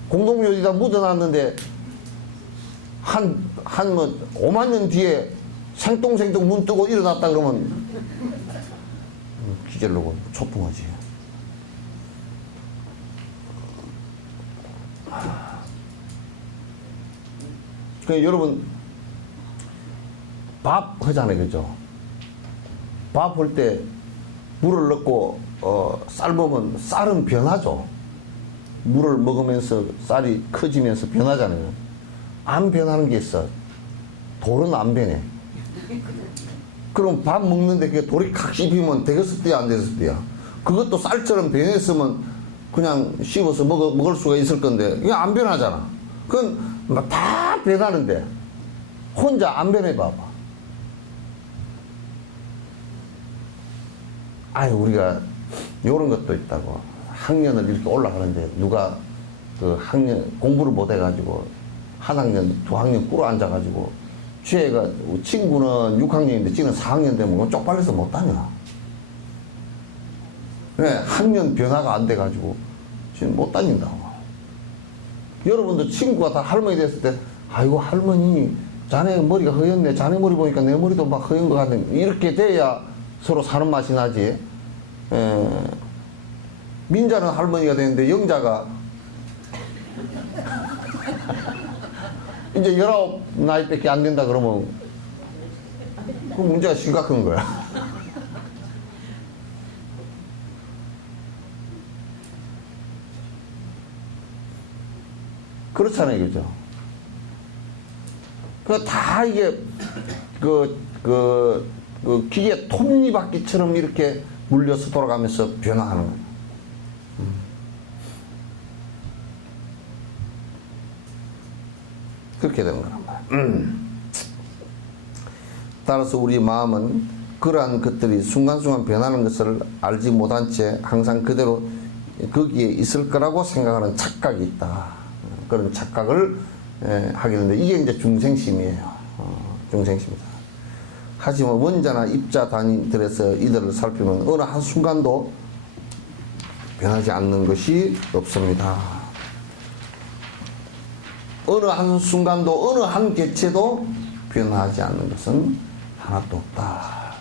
공동묘지다 묻어놨는데 뭐 5만 년 뒤에 생뚱생뚱 눈 뜨고 일어났다 그러면 기절로고 초풍하지. 그러니까 여러분 밥 하잖아요. 그죠? 밥 할 때 물을 넣고 삶으면 쌀은 변하죠. 물을 먹으면서 쌀이 커지면서 변하잖아요. 안 변하는 게 있어. 돌은 안 변해. 그럼 밥 먹는데 그게 돌이 칵 씹히면 되겠을 때야 안 되겠을 때야. 그것도 쌀처럼 변했으면 그냥 씹어서 먹을 수가 있을 건데 이게 안 변하잖아. 그건 막 다 변하는데 혼자 안 변해 봐봐. 아유, 우리가 요런 것도 있다고. 학년을 이렇게 올라가는데 누가 그 학년 공부를 못 해가지고 한 학년, 두 학년 꿇어 앉아가지고 쥐가 친구는 6학년인데 쥐는 4학년 되면 쪽팔려서 못 다녀. 왜? 학년 변화가 안 돼가지고 지금 못 다닌다고. 여러분도 친구가 다 할머니 됐을 때 아이고 할머니 자네 머리가 허였네. 자네 머리 보니까 내 머리도 막 허연 것 같네. 이렇게 돼야 서로 사는 맛이 나지. 민자는 할머니가 되는데 영자가 이제 19 나이밖에 안 된다 그러면 그 문제가 심각한 거야. 그렇잖아요. 그죠? 그 다 이게 그 기계 톱니바퀴처럼 이렇게 물려서 돌아가면서 변화하는 거예요. 그렇게 되는 거란 말이에요. 따라서 우리 마음은 그러한 것들이 순간순간 변하는 것을 알지 못한 채 항상 그대로 거기에 있을 거라고 생각하는 착각이 있다. 그런 착각을 하게 되는데 이게 이제 중생심이에요. 중생심이다. 하지만 원자나 입자 단위들에서 이들을 살피면 어느 한순간도 변하지 않는 것이 없습니다. 어느 한순간도 어느 한 개체도 변하지 않는 것은 하나도 없다.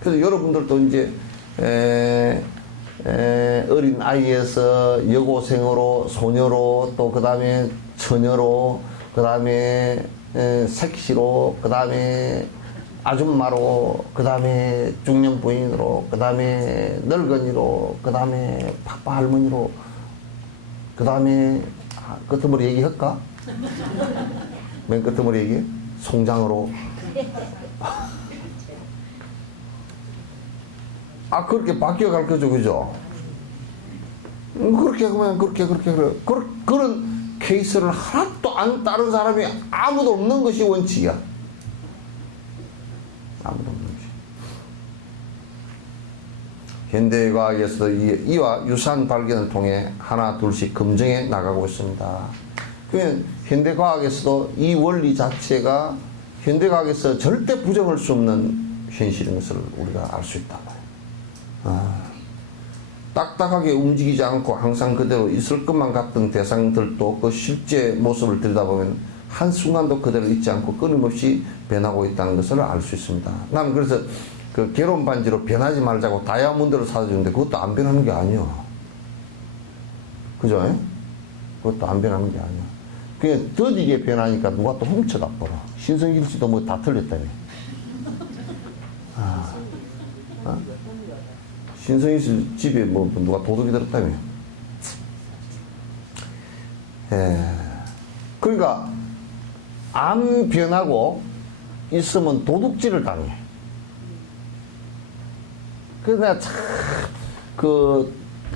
그래서 여러분들도 이제 어린 아이에서 여고생으로 소녀로 또 그 다음에 처녀로 그 다음에 색시로 그 다음에 아줌마로 그 다음에 중년 부인으로 그 다음에 늙은이로 그 다음에 파파 할머니로 그 다음에 끝머리 얘기할까? 맨 끝머리 얘기? 송장으로 그렇게 바뀌어갈 거죠. 그죠? 그렇게 그러면 그렇게 그런 케이스를 하나도 안 따른 사람이 아무도 없는 것이 원칙이야. 아무도 없는 것이. 현대과학에서도 이와 유사한 발견을 통해 하나 둘씩 검증해 나가고 있습니다. 그러면 현대과학에서도 이 원리 자체가 현대과학에서 절대 부정할 수 없는 현실인 것을 우리가 알 수 있다. 딱딱하게 움직이지 않고 항상 그대로 있을 것만 같은 대상들도 그 실제 모습을 들여다보면 한순간도 그대로 있지 않고 끊임없이 변하고 있다는 것을 알 수 있습니다. 나는 그래서 그 결혼 반지로 변하지 말자고 다이아몬드를 사다 주는데 그것도 안 변하는 게 아니야. 그죠? 그것도 안 변하는 게 아니야. 그냥 더디게 변하니까 누가 또 훔쳐가 버려. 신성일지도 뭐 다 틀렸다며. 신성일 씨 집에 뭐 누가 도둑이 들었다며. 그러니까 안 변하고 있으면 도둑질을 당해. 그래서 내가 참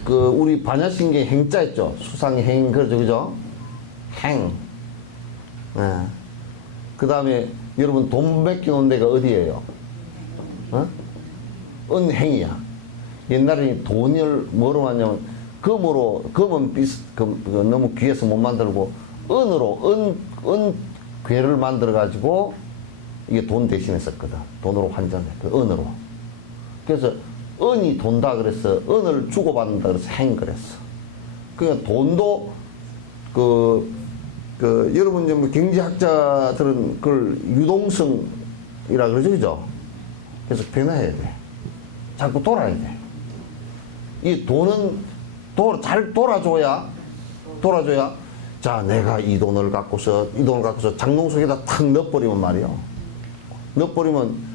우리 반야신경 행자 있죠. 수상의 행, 그죠? 행. 그 다음에 여러분 돈 맡겨놓은 데가 어디예요? 은행이야. 옛날에 돈을 뭐로 하냐면 금은 너무 귀해서 못 만들고 은 괴를 만들어 가지고 이게 돈 대신에 썼거든. 돈으로 환전해. 그 은으로. 그래서 은이 돈다 그래서 은을 주고받는다 그래서 행 그랬어. 그러니까 돈도 여러분 이제 뭐 경제학자들은 그걸 유동성이라 그러죠, 그죠? 그래서 변화해야 돼. 자꾸 돌아야 돼. 이 돈은 잘 돌아줘야 자, 내가 이 돈을 갖고서 장롱 속에다 탁 넣어버리면 말이야. 넣어버리면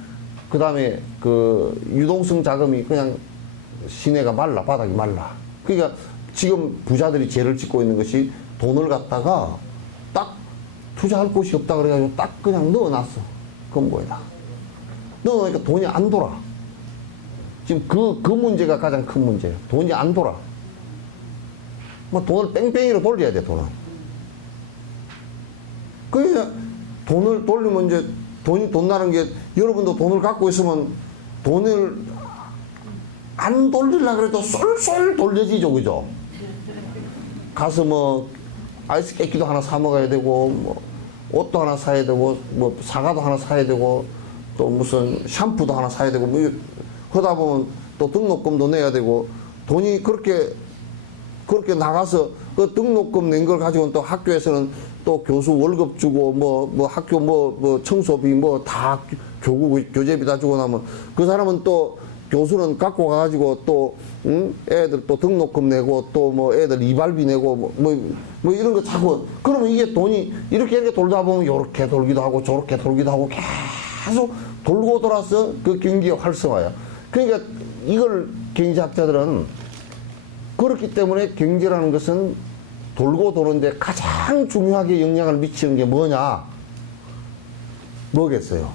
그 다음에 그 유동성 자금이 그냥 시내가 말라, 바닥이 말라. 그러니까 지금 부자들이 죄를 짓고 있는 것이 돈을 갖다가 딱 투자할 곳이 없다 그래가지고 딱 그냥 넣어놨어. 금고에다. 넣어놓으니까 돈이 안 돌아. 지금 그 문제가 가장 큰 문제예요. 돈이 안 돌아. 뭐 돈을 뺑뺑이로 돌려야 돼, 돈은. 그러니까 돈을 돌리면 이제 돈 나는 게 여러분도 돈을 갖고 있으면 돈을 안 돌리려고 그래도 쏠쏠 돌려지죠, 그죠? 가서 뭐 아이스 깨끼도 하나 사 먹어야 되고, 뭐 옷도 하나 사야 되고, 뭐 사과도 하나 사야 되고, 또 무슨 샴푸도 하나 사야 되고, 뭐 하다 보면 또 등록금도 내야 되고, 돈이 그렇게 나가서 그 등록금 낸 걸 가지고는 또 학교에서는 또 교수 월급 주고 뭐 학교 뭐 청소비 뭐 다 교재비 다 주고 나면 그 사람은 또 교수는 갖고 가가지고 또 애들 또 등록금 내고 또 뭐 애들 이발비 내고 뭐 이런 거 자꾸 그러면 이게 돈이 이렇게 돌다 보면 요렇게 돌기도 하고 저렇게 돌기도 하고 계속 돌고 돌아서 그 경기의 활성화야. 그러니까 이걸 경제학자들은 그렇기 때문에 경제라는 것은 돌고 도는데 가장 중요하게 영향을 미치는 게 뭐냐? 뭐겠어요?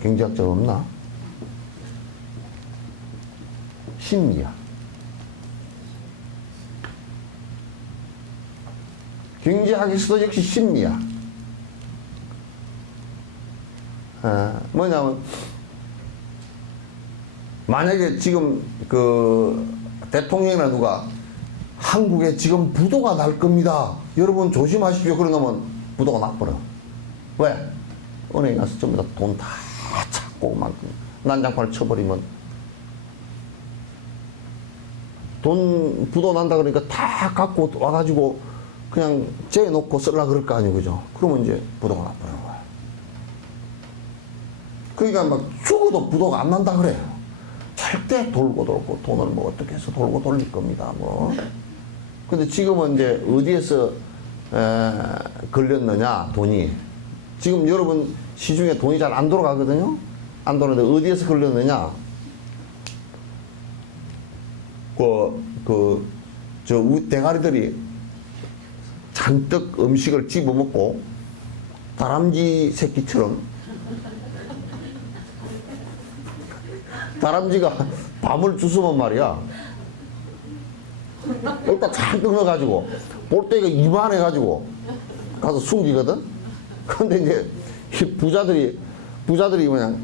경제학자가 없나? 심리야. 경제학에서도 역시 심리야. 뭐냐면 만약에 지금 그 대통령이나 누가 한국에 지금 부도가 날 겁니다. 여러분 조심하십시오. 그러면 부도가 나버려. 왜? 은행에 가서 전부 다 돈 다 찾고 막 난장판을 쳐버리면 돈 부도 난다 그러니까 다 갖고 와가지고 그냥 재놓고 쓰려고 그럴 거 아니에요. 그죠? 그러면 이제 부도가 나버리는 거야. 그러니까 막 죽어도 부도가 안 난다 그래요. 절대 돌고 돈을 뭐 어떻게 해서 돌고 돌릴 겁니다. 뭐. 근데 지금은 이제 어디에서 걸렸느냐, 돈이. 지금 여러분 시중에 돈이 잘 안 돌아가거든요? 안 돌아가는데 어디에서 걸렸느냐? 대가리들이 잔뜩 음식을 집어먹고 다람쥐 새끼처럼 다람쥐가 밤을 주스면 말이야. 일단 잔뜩 넣어가지고 볼때가 이만해가지고 가서 숨기거든. 근데 이제 부자들이 그냥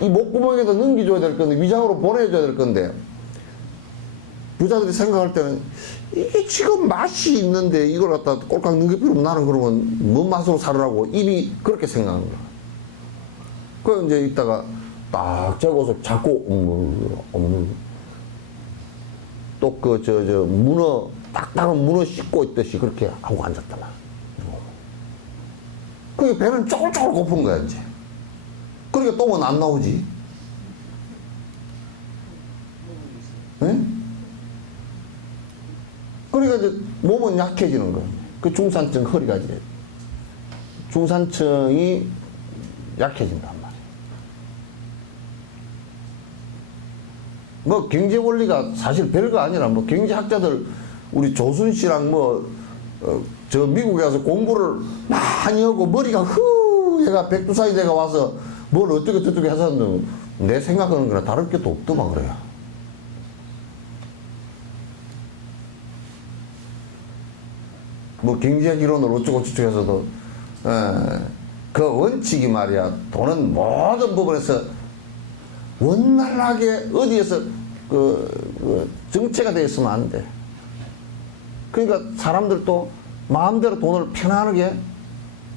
이 목구멍에도 넘겨줘야 될 건데 위장으로 보내줘야 될 건데 부자들이 생각할 때는 이게 지금 맛이 있는데 이걸 갖다 꼴깍 넘겨버리면 나는 그러면 뭔 맛으로 살으라고 입이 그렇게 생각하는 거야. 그 이제 이따가 딱 재고서 자꾸 또 문어 딱딱한 문어 씹고 있듯이 그렇게 하고 앉았더만. 그게 배는 쪼글쪼글 고픈 거야 이제. 그러니까 똥은 안 나오지. 응? 그러니까 이제 몸은 약해지는 거야. 그 중산층 허리가 이제 중산층이 약해진단 말이야. 뭐 경제 원리가 사실 별거 아니라 뭐 경제학자들 우리 조순 씨랑 저 미국에 가서 공부를 많이 하고 머리가 얘가 백두산이 돼가 와서 뭘 어떻게 해서 내 생각하는 거랑 다를 게도 없더만 그래요. 뭐 경제학 이론을 어쩌고저쩌고 해서도 그 원칙이 말이야. 돈은 모든 부분에서 원활하게 어디에서 정체가 되어 있으면 안 돼. 그러니까 사람들도 마음대로 돈을 편안하게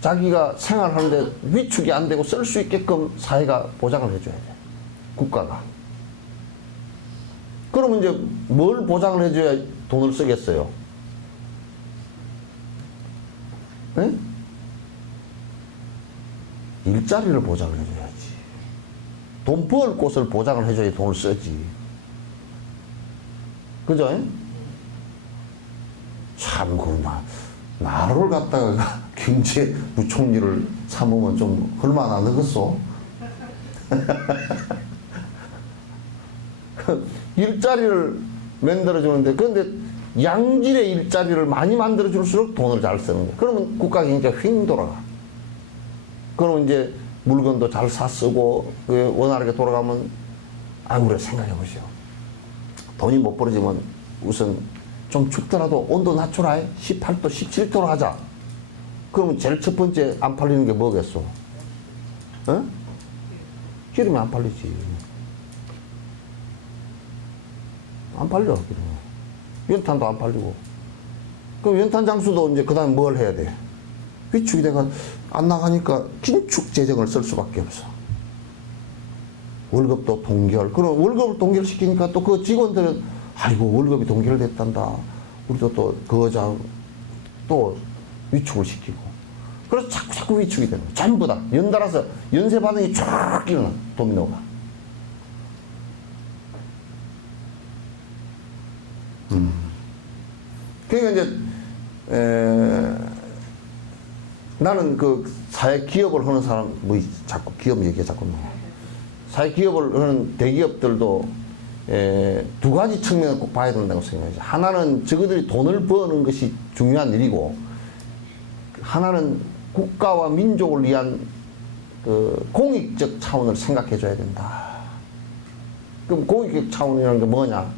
자기가 생활하는데 위축이 안 되고 쓸 수 있게끔 사회가 보장을 해줘야 돼. 국가가. 그러면 이제 뭘 보장을 해줘야 돈을 쓰겠어요? 네? 일자리를 보장을 해줘야지. 돈 벌 곳을 보장을 해줘야 돈을 쓰지. 그죠? 참, 나를 갖다가 경제부총리를 삼으면 좀 얼마나 안 되겠어? 일자리를 만들어주는데, 그런데 양질의 일자리를 많이 만들어줄수록 돈을 잘 쓰는 거야. 그러면 국가 경제가 휙 돌아가. 그러면 이제 물건도 잘 사 쓰고, 원활하게 돌아가면, 우리 생각해 보시오. 돈이 못 벌어지면 우선 좀 춥더라도 온도 낮춰라. 18도, 17도로 하자. 그러면 제일 첫 번째 안 팔리는 게 뭐겠어? 어? 기름이 안 팔리지. 안 팔려, 기름. 연탄도 안 팔리고. 그럼 연탄 장수도 이제 그 다음에 뭘 해야 돼? 위축이 돼가 안 나가니까 긴축 재정을 쓸 수밖에 없어. 월급도 동결. 그럼 월급을 동결시키니까 또 그 직원들은 아이고 월급이 동결됐단다. 우리도 또 거자 또 위축을 시키고. 그래서 자꾸 위축이 되는 거야. 전부 다 연달아서 연쇄 반응이 쫙 일어나. 도미노가. 그러니까 이제 나는 그 사회 기업을 하는 사람 자꾸 기업 얘기 자꾸 나와. 사회 기업을 하는 대기업들도 두 가지 측면을 꼭 봐야 된다고 생각해요. 하나는 저들이 돈을 버는 것이 중요한 일이고, 하나는 국가와 민족을 위한 그 공익적 차원을 생각해 줘야 된다. 그럼 공익적 차원이라는 게 뭐냐?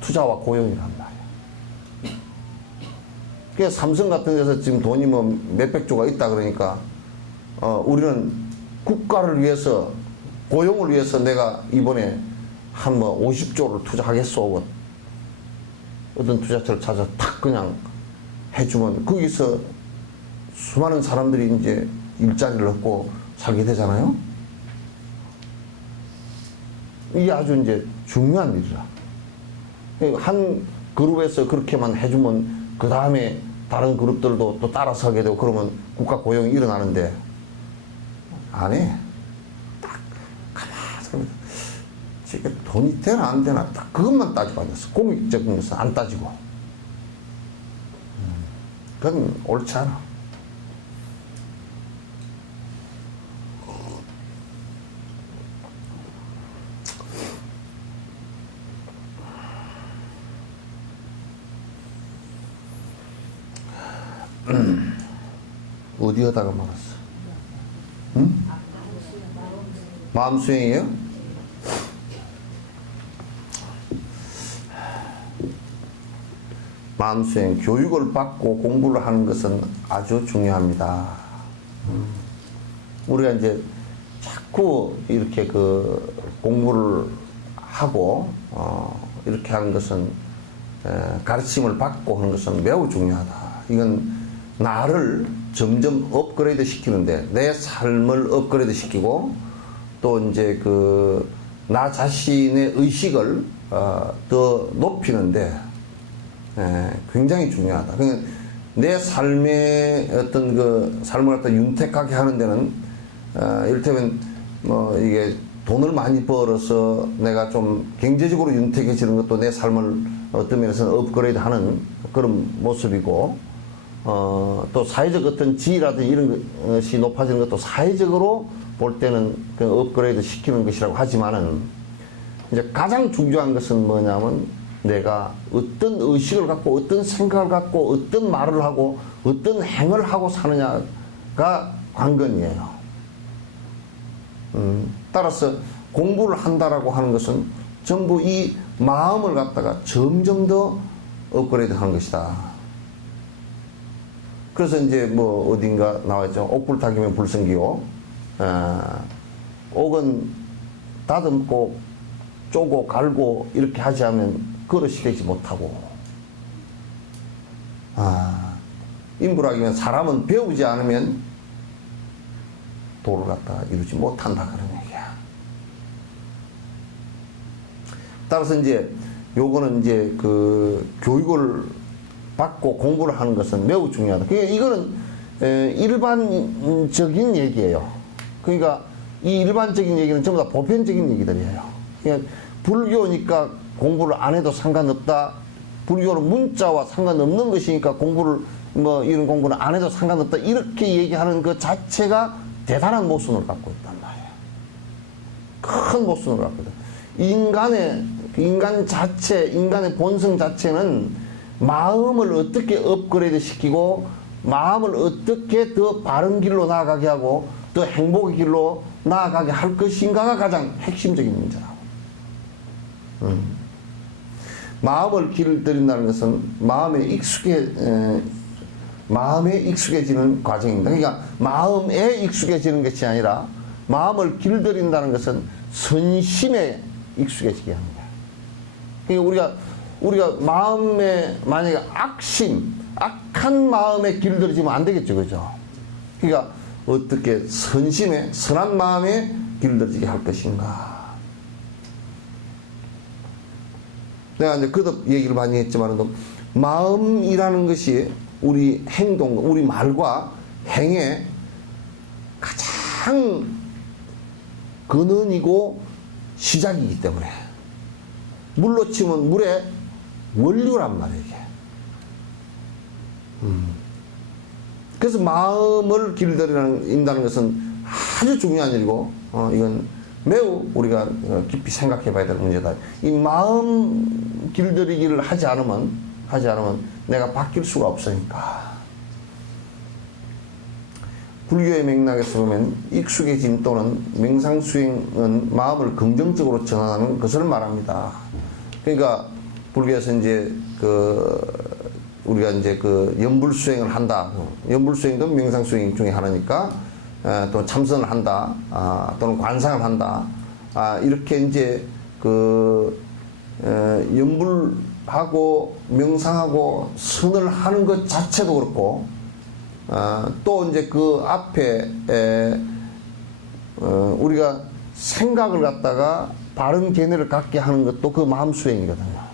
투자와 고용이란 말이야. 그래서 삼성 같은 데서 지금 돈이 뭐 몇백 조가 있다 그러니까, 우리는 국가를 위해서, 고용을 위해서 내가 이번에 한 50조를 투자하겠소. 어떤 투자처를 찾아 탁 그냥 해주면 거기서 수많은 사람들이 이제 일자리를 얻고 살게 되잖아요. 이게 아주 이제 중요한 일이라. 한 그룹에서 그렇게만 해주면 그 다음에 다른 그룹들도 또 따라서 하게 되고 그러면 국가 고용이 일어나는데 안 해. 딱 가만히 지금 돈이 되나 안 되나 딱 그것만 따지고 앉았어. 공익적인 것은 안 따지고. 그건 옳지 않아. 어디 하다가 말았어? 응? 마음 수행이에요? 마음 수행, 교육을 받고 공부를 하는 것은 아주 중요합니다. 우리가 이제 자꾸 이렇게 그 공부를 하고 이렇게 하는 것은 가르침을 받고 하는 것은 매우 중요하다. 이건 나를 점점 업그레이드 시키는데, 내 삶을 업그레이드 시키고, 또 이제 나 자신의 의식을 더 높이는데 굉장히 중요하다. 그러니까 내 삶의 어떤 삶을 갖다 윤택하게 하는 데는 이를테면 이게 돈을 많이 벌어서 내가 좀 경제적으로 윤택해지는 것도 내 삶을 어떤 면에서는 업그레이드 하는 그런 모습이고, 또 사회적 어떤 지위라든지 이런 것이 높아지는 것도 사회적으로 볼 때는 업그레이드 시키는 것이라고 하지만은, 이제 가장 중요한 것은 뭐냐면 내가 어떤 의식을 갖고 어떤 생각을 갖고 어떤 말을 하고 어떤 행을 하고 사느냐가 관건이에요. 따라서 공부를 한다라고 하는 것은 전부 이 마음을 갖다가 점점 더 업그레이드 하는 것이다. 그래서 이제 어딘가 나와있죠. 옥불타기면 불성기요. 옥은 다듬고 쪼고 갈고 이렇게 하지 않으면 그릇이 되지 못하고, 인불학이면 사람은 배우지 않으면 도를 갖다가 이루지 못한다, 그런 얘기야. 따라서 이제 요거는 이제 교육을 받고 공부를 하는 것은 매우 중요하다. 그러니까 이거는 일반적인 얘기예요. 그러니까 이 일반적인 얘기는 전부 다 보편적인 얘기들이에요. 그러니까 불교니까 공부를 안 해도 상관없다. 불교는 문자와 상관없는 것이니까 공부를 이런 공부는 안 해도 상관없다. 이렇게 얘기하는 그 자체가 대단한 모순을 갖고 있단 말이에요. 큰 모순을 갖고 있다. 인간 자체, 인간의 본성 자체는 마음을 어떻게 업그레이드 시키고 마음을 어떻게 더 바른 길로 나아가게 하고 더 행복의 길로 나아가게 할 것인가가 가장 핵심적인 문제라고. 마음을 길들인다는 것은 마음에 익숙해지는 과정입니다. 그러니까 마음에 익숙해지는 것이 아니라 마음을 길들인다는 것은 선심에 익숙해지게 하는 거야. 그러니까 우리가 마음에 만약에 악한 마음에 길들여지면 안 되겠죠, 그죠? 그러니까 어떻게 선심에 선한 마음에 길들여지게 할 것인가. 내가 이제 그도 얘기를 많이 했지만, 마음이라는 것이 우리 행동, 우리 말과 행의 가장 근원이고 시작이기 때문에, 물로 치면 물의 원료란 말이에요, 이게. 그래서 마음을 길들인다는 것은 아주 중요한 일이고, 이건 매우 우리가 깊이 생각해 봐야 될 문제다. 이 마음 길들이기를 하지 않으면 내가 바뀔 수가 없으니까. 불교의 맥락에서 보면 익숙해진 또는 명상수행은 마음을 긍정적으로 전환하는 것을 말합니다. 그러니까 불교에서 이제 우리가 이제 연불수행을 한다. 연불수행도 명상수행 중에 하나니까, 또 참선을 한다, 또는 관상을 한다, 이렇게 이제 연불하고 명상하고 선을 하는 것 자체도 그렇고, 또 이제 그 앞에 우리가 생각을 갖다가 바른 견해를 갖게 하는 것도 그 마음 수행이거든요.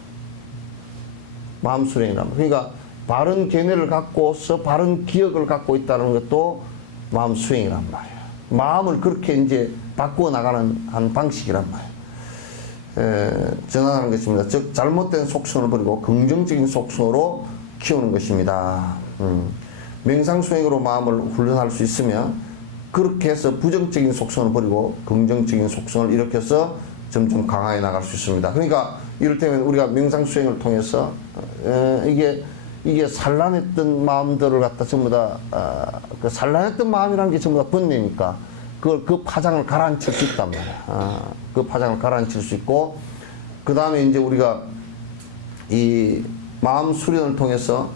마음 수행이란 말이에요. 그러니까 바른 견해를 갖고서 바른 기억을 갖고 있다는 것도 마음 수행이란 말이에요. 마음을 그렇게 이제 바꾸어 나가는 한 방식이란 말이에요. 전환하는 것입니다. 즉 잘못된 속성을 버리고 긍정적인 속성으로 키우는 것입니다. 명상수행으로 마음을 훈련할 수 있으면 그렇게 해서 부정적인 속성을 버리고 긍정적인 속성을 일으켜서 점점 강화해 나갈 수 있습니다. 그러니까 이를테면 우리가 명상수행을 통해서 이게 산란했던 마음들을 갖다 전부 다 그 산란했던 마음이라는 게 전부 다 번뇌니까 그 파장을 가라앉힐 수 있단 말이야. 그 파장을 가라앉힐 수 있고, 그 다음에 이제 우리가 이 마음 수련을 통해서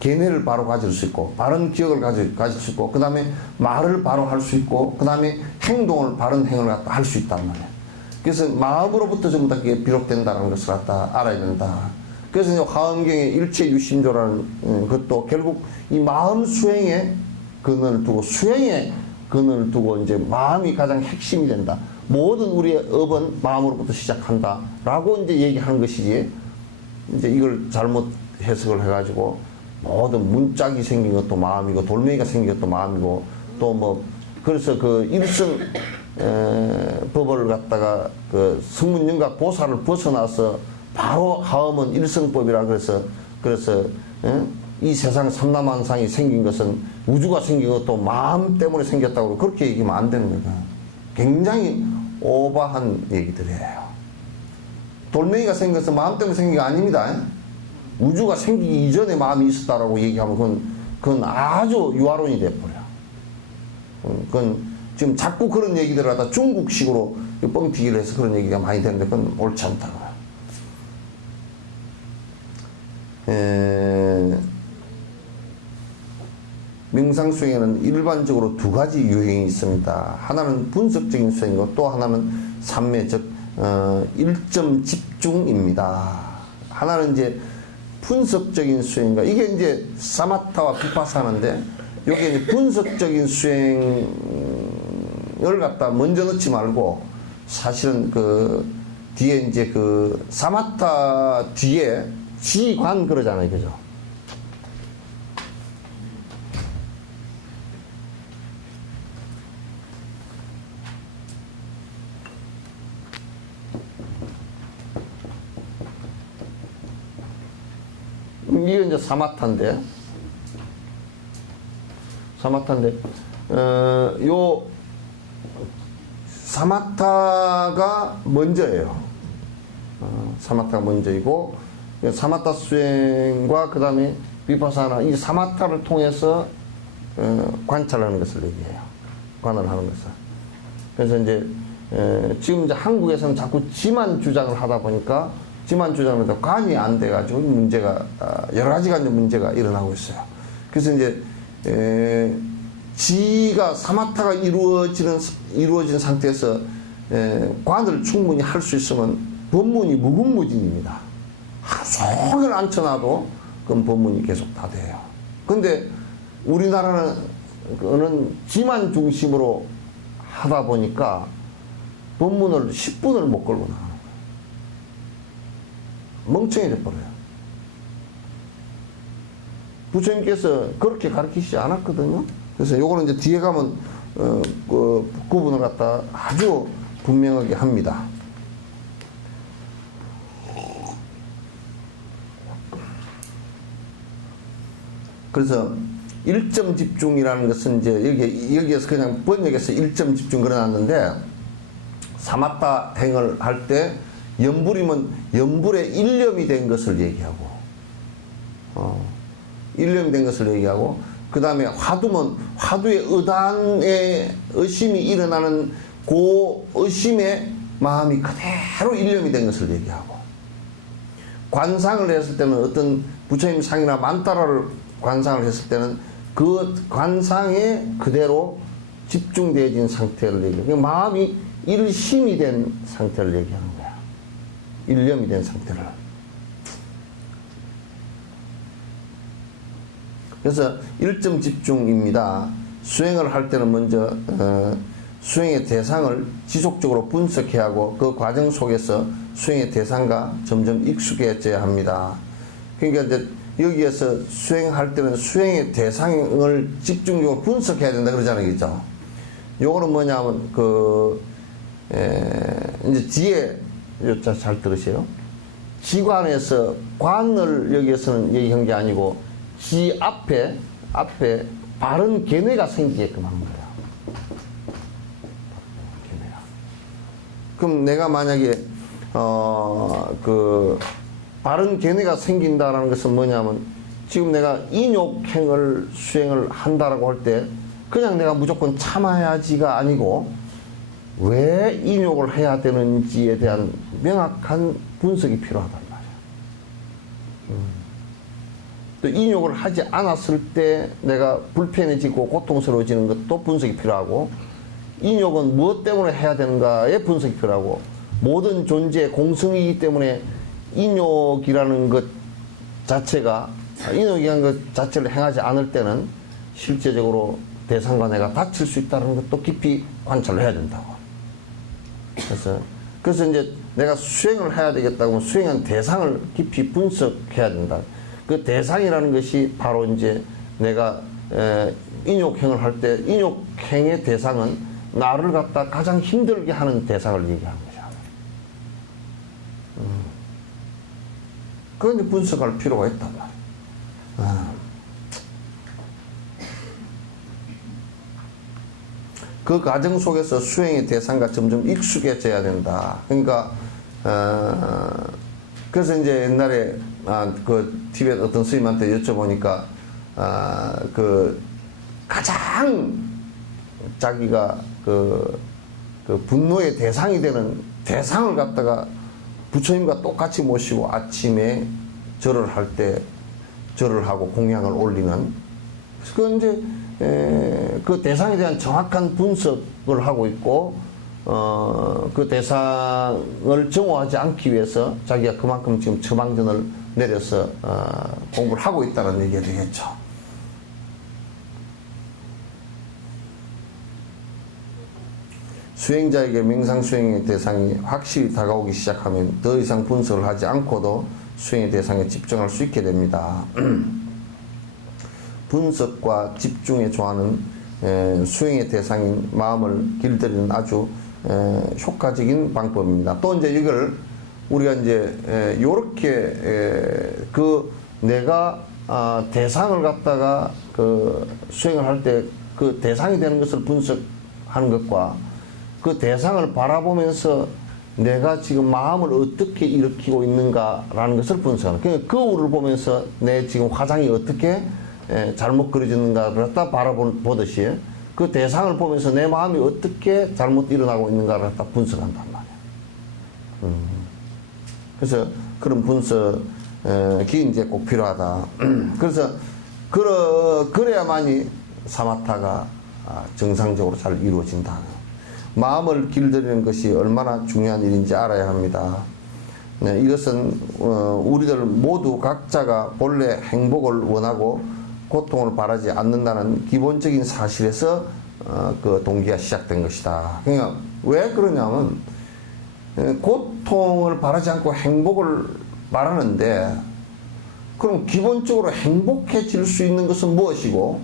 견해를 바로 가질 수 있고, 바른 기억을 가질 수 있고, 그 다음에 말을 바로 할 수 있고, 그 다음에 행동을, 바른 행을 갖다 할 수 있단 말이야. 그래서 마음으로부터 전부 다 그게 비롯된다는 것을 갖다 알아야 된다. 그래서 이제 화엄경의 일체유심조라는 것도 결국 이 마음 수행에 근원을 두고 수행에 근원을 두고 이제 마음이 가장 핵심이 된다. 모든 우리의 업은 마음으로부터 시작한다라고 이제 얘기하는 것이지. 이제 이걸 잘못 해석을 해가지고 모든 문짝이 생긴 것도 마음이고 돌멩이가 생긴 것도 마음이고 또 뭐 그래서 그 일성 법을 갖다가 그 성문영각 보살을 벗어나서 바로 하엄은 일성법이라 그래서 이 세상 삼라만상이 생긴 것은 우주가 생긴 것도 마음 때문에 생겼다고 그렇게 얘기하면 안 되는 거예요. 굉장히 오버한 얘기들이에요. 돌멩이가 생긴 것은 마음 때문에 생긴 게 아닙니다. 우주가 생기기 이전에 마음이 있었다라고 얘기하면 그건 아주 유아론이 돼버려. 그건 지금 자꾸 그런 얘기들을 하다 중국식으로 뻥튀기를 해서 그런 얘기가 많이 되는데 그건 옳지 않다고. 명상수행에는 일반적으로 두 가지 유행이 있습니다. 하나는 분석적인 수행이고 또 하나는 삼매적 일점 집중입니다. 하나는 이제 분석적인 수행과 이게 이제 사마타와 비파사나인데 여기 이제 분석적인 수행을 갖다 먼저 넣지 말고 사실은 그 뒤에 이제 그 사마타 뒤에 지관 그러잖아요, 그죠? 이게 이제 사마타인데, 요 사마타가 먼저예요. 사마타가 먼저이고, 사마타 수행과 그 다음에 비파사나 이 사마타를 통해서 관찰하는 것을 얘기해요. 관을 하는 것을. 그래서 이제 지금 이제 한국에서는 자꾸 지만 주장을 하다 보니까 지만 주장을 해도 관이 안 돼가지고 문제가 여러 가지가 이제 문제가 일어나고 있어요. 그래서 이제 지가 사마타가 이루어진 상태에서 관을 충분히 할 수 있으면 법문이 무궁무진입니다. 하루 종일 앉혀놔도 그건 법문이 계속 다 돼요. 근데 우리나라는 지만 중심으로 하다 보니까 법문을 10분을 못 걸고 나가는 거예요. 멍청해져 버려요. 부처님께서 그렇게 가르치시지 않았거든요. 그래서 요거는 이제 뒤에 가면 그 구분을 갖다 아주 분명하게 합니다. 그래서 일점 집중이라는 것은 이제 여기에서 그냥 번역해서 일점 집중 그려놨는데 사마타 행을 할 때 염불이면 염불에 일념이 된 것을 얘기하고 일념이 된 것을 얘기하고 그 다음에 화두면 화두의 의단에 의심이 일어나는 그 의심에 마음이 그대로 일념이 된 것을 얘기하고 관상을 했을 때는 어떤 부처님 상이나 만따라를 관상을 했을 때는 그 관상에 그대로 집중되어진 상태를 얘기해요. 마음이 일심이 된 상태를 얘기하는 거야. 일념이 된 상태를. 그래서 일점 집중입니다. 수행을 할 때는 먼저 수행의 대상을 지속적으로 분석해야 하고 그 과정 속에서 수행의 대상과 점점 익숙해져야 합니다. 그러니까 이제 여기에서 수행할 때는 수행의 대상을 집중적으로 분석해야 된다 그러잖아요, 그죠? 요거는 뭐냐면 이제 뒤에 잘 들으세요. 지관에서 관을 여기에서는 얘기한 게 아니고 지 앞에 바른 견해가 생기게끔 하는 거예요. 견해가. 그럼 내가 만약에 바른 견해가 생긴다라는 것은 뭐냐면 지금 내가 인욕행을 수행을 한다라고 할 때 그냥 내가 무조건 참아야지가 아니고 왜 인욕을 해야 되는지에 대한 명확한 분석이 필요하단 말이야. 또 인욕을 하지 않았을 때 내가 불편해지고 고통스러워지는 것도 분석이 필요하고 인욕은 무엇 때문에 해야 되는가의 분석이 필요하고 모든 존재의 공성이기 때문에 인욕이라는 것 자체가 인욕이한 것 자체를 행하지 않을 때는 실제적으로 대상과 내가 다칠 수 있다는 것도 깊이 관찰을 해야 된다고. 그래서 이제 내가 수행을 해야 되겠다고 하면 수행한 대상을 깊이 분석해야 된다. 그 대상이라는 것이 바로 이제 내가 인욕행을 할 때 인욕행의 대상은 나를 갖다 가장 힘들게 하는 대상을 얘기하는 거야. 그건 이제 분석할 필요가 있단 말이야. 그 과정 속에서 수행의 대상과 점점 익숙해져야 된다. 그러니까 그래서 이제 옛날에 그 티벳 어떤 스님한테 여쭤보니까 그 가장 자기가 그 분노의 대상이 되는 대상을 갖다가 부처님과 똑같이 모시고 아침에 절을 할 때 절을 하고 공양을 올리는 그 이제 그 대상에 대한 정확한 분석을 하고 있고 그 대상을 정오하지 않기 위해서 자기가 그만큼 지금 처방전을 내려서 공부를 하고 있다는 얘기가 되겠죠. 수행자에게 명상수행의 대상이 확실히 다가오기 시작하면 더 이상 분석을 하지 않고도 수행의 대상에 집중할 수 있게 됩니다. 분석과 집중에 좋아하는 수행의 대상인 마음을 길들이는 아주 효과적인 방법입니다. 또 이제 이걸 우리가 이제 요렇게 그 내가 대상을 갖다가 그 수행을 할 때 그 대상이 되는 것을 분석하는 것과 그 대상을 바라보면서 내가 지금 마음을 어떻게 일으키고 있는가라는 것을 분석하는 그러니까 거울을 보면서 내 지금 화장이 어떻게 잘못 그려지는가를 갖다 바라보듯이 그 대상을 보면서 내 마음이 어떻게 잘못 일어나고 있는가를 갖다 분석한단 말이야. 그래서 그런 분석이 이제 꼭 필요하다. 그래서 그래야만이 사마타가 정상적으로 잘 이루어진다. 마음을 길들이는 것이 얼마나 중요한 일인지 알아야 합니다. 네, 이것은 우리들 모두 각자가 본래 행복을 원하고 고통을 바라지 않는다는 기본적인 사실에서 그 동기가 시작된 것이다. 그러니까 왜 그러냐면 고통을 바라지 않고 행복을 바라는데 그럼 기본적으로 행복해질 수 있는 것은 무엇이고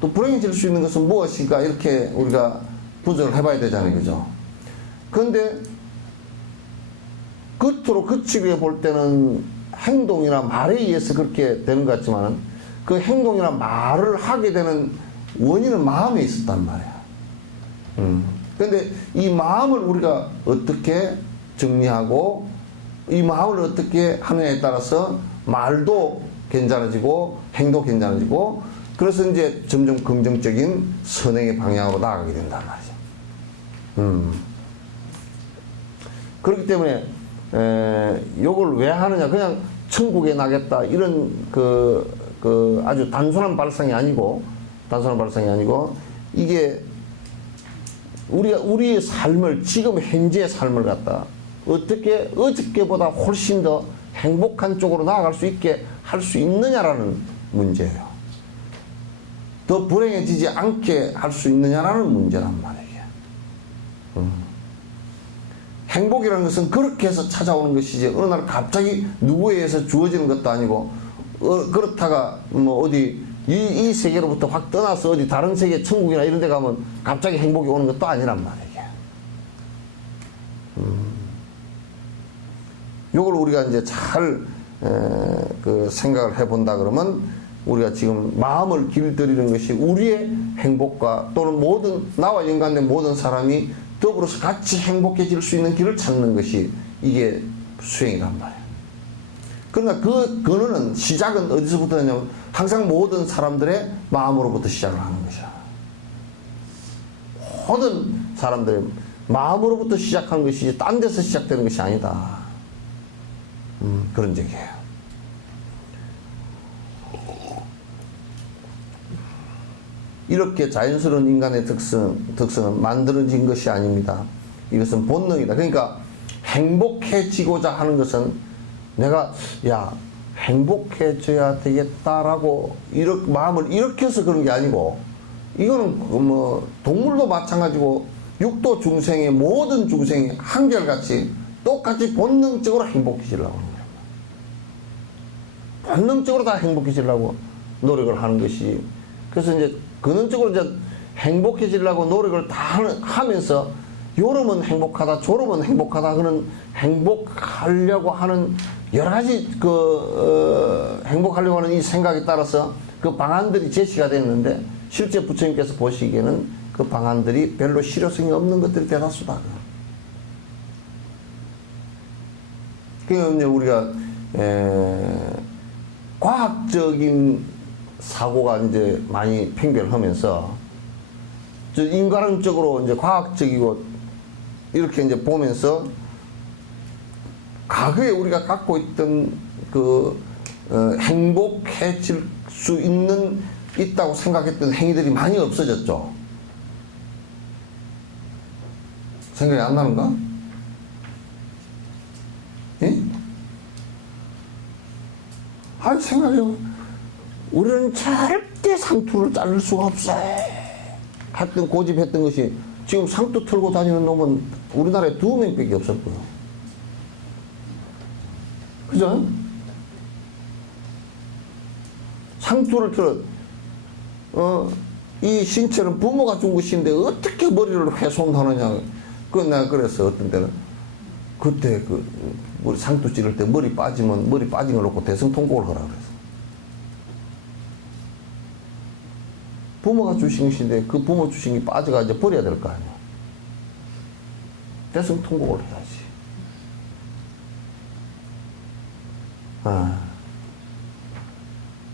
또 불행해질 수 있는 것은 무엇인가 이렇게 우리가 분석을 해봐야 되잖아요. 그죠? 그런데 겉으로 그치게 볼 때는 행동이나 말에 의해서 그렇게 되는 것 같지만 그 행동이나 말을 하게 되는 원인은 마음에 있었단 말이야. 그런데 이 마음을 우리가 어떻게 정리하고 이 마음을 어떻게 하느냐에 따라서 말도 괜찮아지고 행도 괜찮아지고 그래서 이제 점점 긍정적인 선행의 방향으로 나아가게 된단 말이죠. 그렇기 때문에 요걸 왜 하느냐 그냥 천국에 나겠다 이런 그 아주 단순한 발상이 아니고 이게 우리의 삶을 지금 현재의 삶을 갖다 어떻게 어저께보다 훨씬 더 행복한 쪽으로 나아갈 수 있게 할 수 있느냐라는 문제예요. 더 불행해지지 않게 할 수 있느냐라는 문제란 말이에요. 행복이라는 것은 그렇게 해서 찾아오는 것이지 어느 날 갑자기 누구에 의해서 주어지는 것도 아니고 그렇다가 뭐 어디 이 세계로부터 확 떠나서 어디 다른 세계 천국이나 이런 데 가면 갑자기 행복이 오는 것도 아니란 말이에요. 요걸 우리가 이제 잘 그 생각을 해본다 그러면 우리가 지금 마음을 길들이는 것이 우리의 행복과 또는 모든 나와 연관된 모든 사람이 더불어서 같이 행복해질 수 있는 길을 찾는 것이 이게 수행이란 말이에요. 그러나 그 근원은 시작은 어디서부터 하냐면 항상 모든 사람들의 마음으로부터 시작을 하는 것이야. 모든 사람들의 마음으로부터 시작하는 것이지 딴 데서 시작되는 것이 아니다. 그런 얘기예요. 이렇게 자연스러운 인간의 특성은 만들어진 것이 아닙니다. 이것은 본능이다. 그러니까 행복해지고자 하는 것은 내가 행복해져야 되겠다라고 마음을 이렇게 해서 그런 게 아니고, 이거는 뭐 동물도 마찬가지고 육도 중생의 모든 중생이 한결같이 똑같이 본능적으로 행복해지려고 하는 거예요. 본능적으로 다 행복해지려고 노력을 하는 것이, 그래서 이제 근원적으로 이제 행복해지려고 노력을 다 하면서 요러면 행복하다, 저러면 행복하다, 그런 행복하려고 하는 여러 가지 행복하려고 하는 이 생각에 따라서 그 방안들이 제시가 됐는데, 실제 부처님께서 보시기에는 그 방안들이 별로 실효성이 없는 것들이 대다수다. 그러니까 우리가 과학적인 사고가 이제 많이 팽배하면서 인과론적으로 이제 과학적이고 이렇게 이제 보면서 과거에 우리가 갖고 있던 행복해질 수 있다고 생각했던 행위들이 많이 없어졌죠. 생각이 안 나는가? 예? 아니, 생각해요. 우리는 절대 상투를 자를 수가 없어. 했던, 고집했던 것이, 지금 상투 털고 다니는 놈은 우리나라에 2명밖에 없었고요. 그죠? 상투를 이 신체는 부모가 준 것인데 어떻게 머리를 훼손하느냐. 내가 그래서 어떤 때는, 그때 우리 상투 찌를 때 머리 빠지면 머리 빠진 걸 놓고 대성통곡을 하라 그랬어. 부모가 주신 것인데 그 부모 주신 게 빠져가 이제 버려야 될 거 아니야. 대성통곡을 해야지.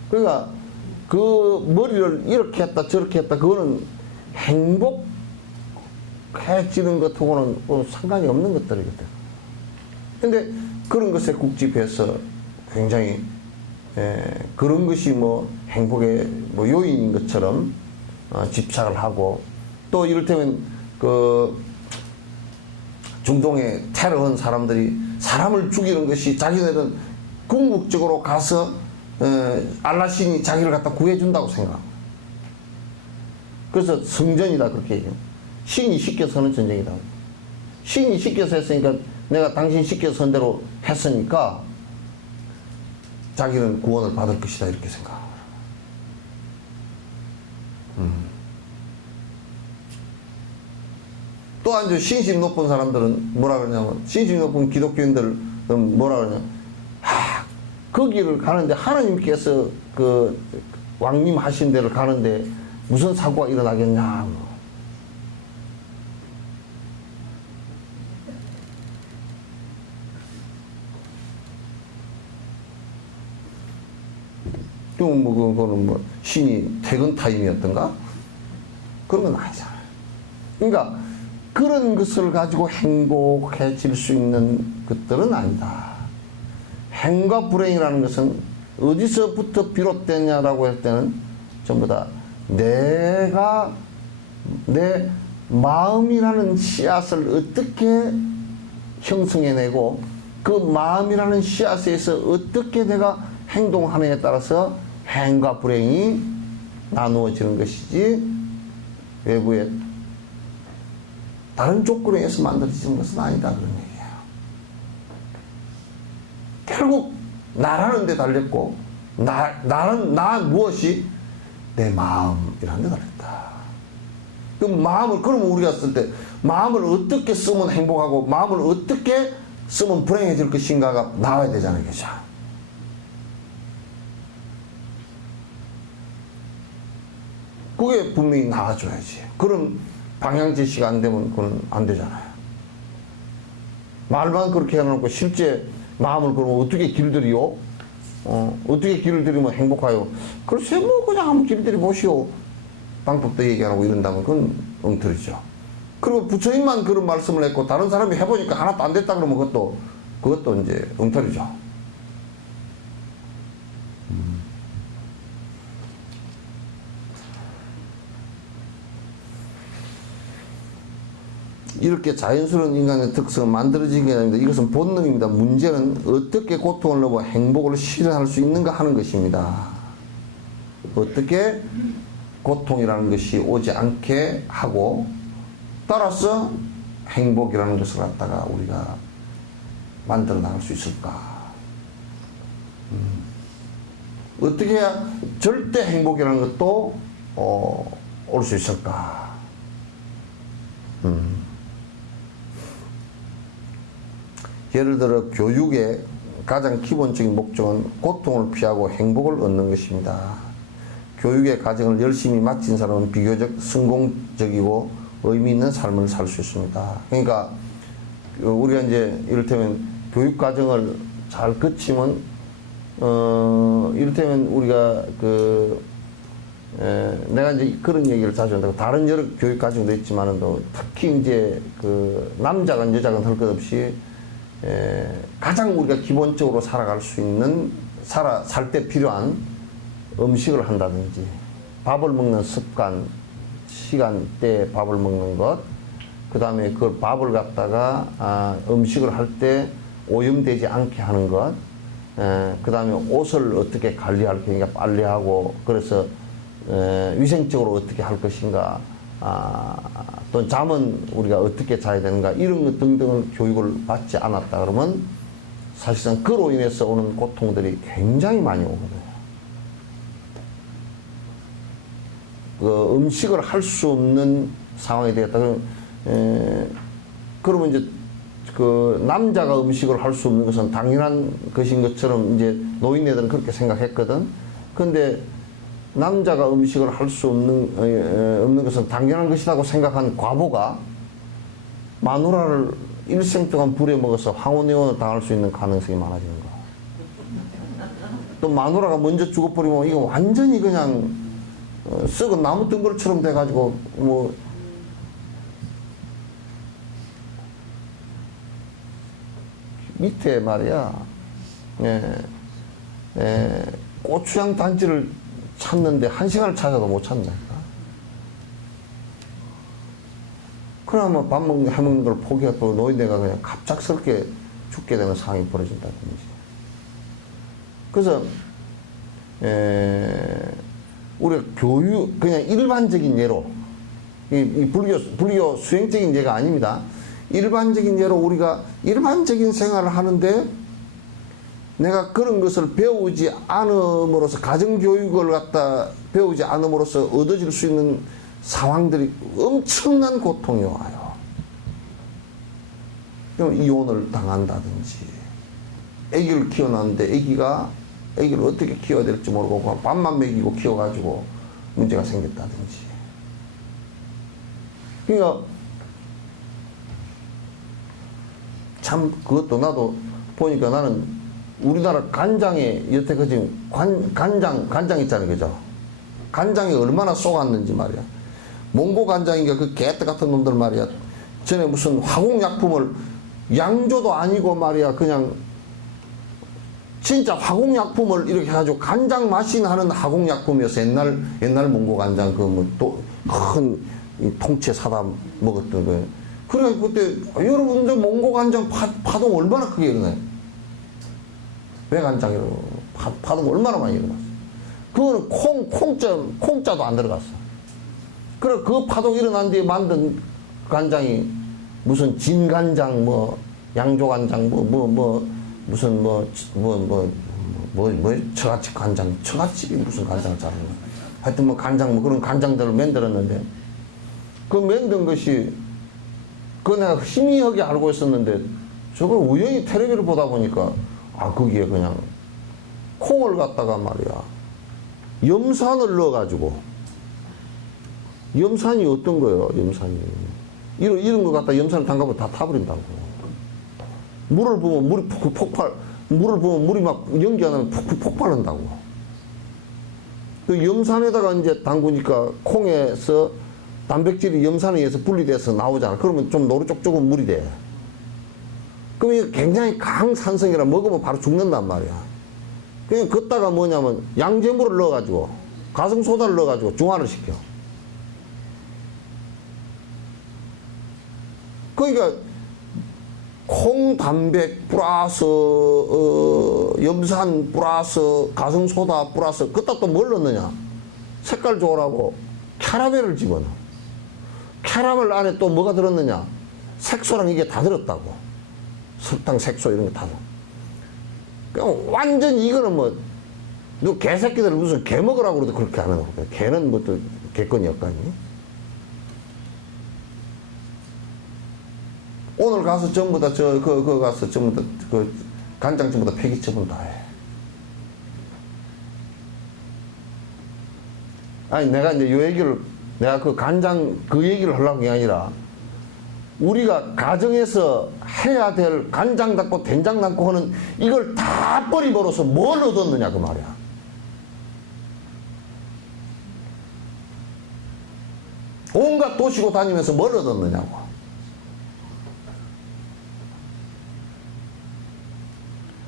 그러니까 그 머리를 이렇게 했다 저렇게 했다, 그거는 행복해지는 것하고는 상관이 없는 것들이거든. 근데 그런 것에 국집해서 굉장히 그런 것이 뭐 행복의 뭐 요인인 것처럼 집착을 하고, 또 이를테면 중동에 테러한 사람들이 사람을 죽이는 것이 자기네들은 궁극적으로 가서 알라신이 자기를 갖다 구해준다고 생각합니다. 그래서 성전이다 그렇게 얘기해요. 신이 시켜서 하는 전쟁이다. 신이 시켜서 했으니까 내가 당신 시켜서 한 대로 했으니까 자기는 구원을 받을 것이다 이렇게 생각합니다. 또한 이제 신심 높은 사람들은 뭐라 그러냐면, 신심 높은 기독교인들은 뭐라 그러냐, 거기를 가는데 하나님께서 왕님 하신 데를 가는데 무슨 사고가 일어나겠냐. 그거는 뭐 신이 퇴근 타임이었던가? 그런 건 아니잖아요. 그러니까 그런 것을 가지고 행복해질 수 있는 것들은 아니다. 행과 불행이라는 것은 어디서부터 비롯되냐라고 할 때는 전부 다 내 마음이라는 씨앗을 어떻게 형성해내고 그 마음이라는 씨앗에서 어떻게 내가 행동하느냐에 따라서 행과 불행이 나누어지는 것이지, 외부에 다른 조건에 의해서 만들어지는 것은 아니다 그런 얘기예요. 결국 나라는 데 달렸고, 나 무엇이? 내 마음이라는 데 달렸다. 그 마음을, 그러면 우리가 쓸 때 마음을 어떻게 쓰면 행복하고 마음을 어떻게 쓰면 불행해질 것인가가 나와야 되잖아요. 그죠? 그게 분명히 나와줘야지. 그럼 방향 제시가 안 되면 그건 안 되잖아요. 말만 그렇게 해놓고 실제 마음을 그러면 어떻게 길들이요? 어떻게 길을 들이면 행복하요? 글쎄 뭐 그냥 한번 길들이 보시오. 방법도 얘기 안 하고 이런다면 그건 엉터리죠. 그리고 부처님만 그런 말씀을 했고 다른 사람이 해보니까 하나도 안 됐다 그러면 그것도 이제 엉터리죠. 이렇게 자연스러운 인간의 특성은 만들어지는 게 아닙니다. 이것은 본능입니다. 문제는 어떻게 고통을 넘어 행복을 실현할 수 있는가 하는 것입니다. 어떻게 고통이라는 것이 오지 않게 하고 따라서 행복이라는 것을 갖다가 우리가 만들어 나갈 수 있을까? 어떻게 해야 절대 행복이라는 것도 올 수 있을까? 예를 들어 교육의 가장 기본적인 목적은 고통을 피하고 행복을 얻는 것입니다. 교육의 과정을 열심히 마친 사람은 비교적 성공적이고 의미 있는 삶을 살 수 있습니다. 그러니까 우리가 이제 이를테면 교육 과정을 잘 거치면 이를테면 우리가 내가 이제 그런 얘기를 자주 한다고 다른 여러 교육 과정도 있지만은 또 특히 이제 남자건 여자건 할 것 없이 가장 우리가 기본적으로 살아갈 수 있는 살 때 필요한 음식을 한다든지 밥을 먹는 습관, 시간대에 밥을 먹는 것, 그 다음에 그 밥을 갖다가 음식을 할 때 오염되지 않게 하는 것, 그 다음에 옷을 어떻게 관리할 것인가 빨래하고 그래서 위생적으로 어떻게 할 것인가, 또 잠은 우리가 어떻게 자야 되는가 이런 것 등등을 교육을 받지 않았다 그러면 사실상 그로 인해서 오는 고통들이 굉장히 많이 오거든요. 음식을 할 수 없는 상황이 되었다 그러면 이제 남자가 음식을 할 수 없는 것은 당연한 것인 것처럼 이제 노인네들은 그렇게 생각했거든. 근데 남자가 음식을 할 수 없는 것은 당연한 것이라고 생각한 과부가 마누라를 일생 동안 부려먹어서 황혼이혼을 당할 수 있는 가능성이 많아지는 거야. 또 마누라가 먼저 죽어버리면 이거 완전히 그냥 썩은 나무 덩굴처럼 돼가지고 밑에 말이야 고추장 단지를 찾는데 1시간을 찾아도 못 찾는다니까. 그러면 밥 먹는 해먹는 걸 포기하고 노인네가 그냥 갑작스럽게 죽게 되는 상황이 벌어진다든지. 그래서 우리가 교육 그냥 일반적인 예로 이 불교 수행적인 예가 아닙니다. 일반적인 예로 우리가 일반적인 생활을 하는데 내가 그런 것을 배우지 않음으로써 가정교육을 갖다 배우지 않음으로써 얻어질 수 있는 상황들이 엄청난 고통이 와요. 그럼 이혼을 당한다든지 아기를 키워놨는데 아기를 어떻게 키워야 될지 모르고 밥만 먹이고 키워가지고 문제가 생겼다든지. 그러니까 참 그것도 나도 보니까 나는 우리나라 간장에 여태까지 간장 있잖아요, 그죠? 간장이 얼마나 쏘갔는지 말이야. 몽고 간장인가 그 개떼 같은 놈들 말이야. 전에 무슨 화공약품을 양조도 아니고 말이야 그냥 진짜 화공약품을 이렇게 해가지고 간장 맛이 나는 화공약품이었어. 옛날 몽고 간장 또 큰 통째 사다 먹었던 거예요. 그래 그때 여러분들 몽고 간장 파동 얼마나 크게 일어나요? 외간장으로 파동 얼마나 많이 일어났어. 그거는 콩자도 안 들어갔어. 그래 그 파동 일어난 뒤에 만든 간장이 무슨 진간장 양조간장 무슨 처갓집 간장 처갓집이 무슨 간장을 짜는 거야. 하여튼 간장 그런 간장들을 만들었는데 그 만든 것이 그거 내가 희미하게 알고 있었는데 저걸 우연히 텔레비를 보다 보니까 거기에 그냥 콩을 갖다가 말이야 염산을 넣어가지고 염산이 어떤 거예요? 염산이 이런 거 갖다 염산을 담가보면 다 타버린다고. 물을 부으면 물이 물을 부으면 물이 막 연기 안 나면 폭발한다고. 그 염산에다가 이제 담그니까 콩에서 단백질이 염산에 의해서 분리돼서 나오잖아. 그러면 좀 노릇쪽쪽은 물이 돼. 그럼 이게 굉장히 강산성이라 먹으면 바로 죽는단 말이야. 그냥 걷다가 뭐냐면 양잿물을 넣어가지고 가성소다를 넣어가지고 중화를 시켜. 그러니까 콩, 단백 플러스 염산 플러스 가성소다 플러스 그따 또 뭘 넣느냐? 색깔 좋으라고 캐러멜을 집어넣어. 캐러멜 안에 또 뭐가 들었느냐? 색소랑 이게 다 들었다고. 설탕, 색소 이런 게 다 들어. 그냥 완전 이거는 뭐 너 개새끼들 무슨 개 먹으라고 그래도 그렇게 안 하는 거야. 개는 뭐 또 개건이 없거니. 오늘 가서 전부 다 그거 가서 전부 다 그 간장 전부 다 폐기 처분 다 해. 아니 내가 이제 요 얘기를 내가 그 간장 그 얘기를 하려고 게 아니라 우리가 가정에서 해야 될 간장 담고 된장 담고 하는 이걸 다 버리버려서 뭘 얻었느냐 그 말이야. 온갖 도시고 다니면서 뭘 얻었느냐고.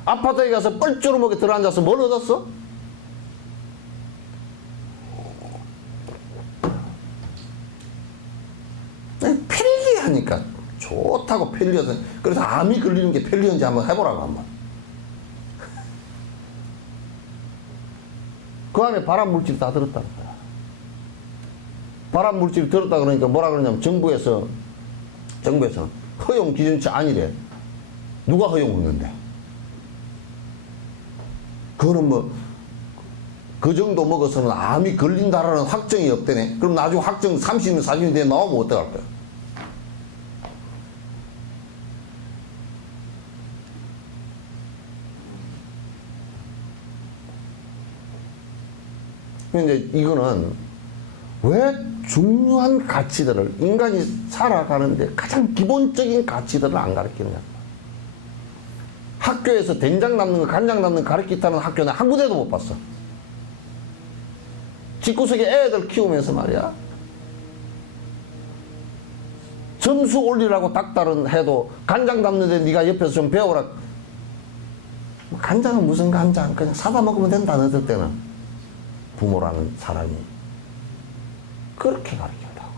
아파트에 가서 뻘쭈르먹에 들어앉아서 뭘 얻었어? 편리하니까 좋다고 편리해서 그래서 암이 걸리는 게 편리한지 한번 해보라고 한번. 그 안에 발암 물질이 다 들었다는 거야. 발암 물질이 들었다 그러니까 뭐라 그러냐면 정부에서 허용 기준치 아니래. 누가 허용했는데? 그거는 뭐 그 정도 먹어서는 암이 걸린다라는 확정이 없대네. 그럼 나중에 확정 30년 40년 뒤에 나오면 어떡할 거야? 근데 이거는 왜 중요한 가치들을 인간이 살아가는데 가장 기본적인 가치들을 안 가르치느냐. 학교에서 된장 담는 거 간장 담는 거 가르치다는 학교는 한 군데도 못 봤어. 집구석에 애들 키우면서 말이야. 점수 올리라고 닥달은 해도 간장 담는데 네가 옆에서 좀 배워라. 간장은 무슨 간장? 그냥 사다 먹으면 된다 너들 때는. 부모라는 사람이 그렇게 가르친다고.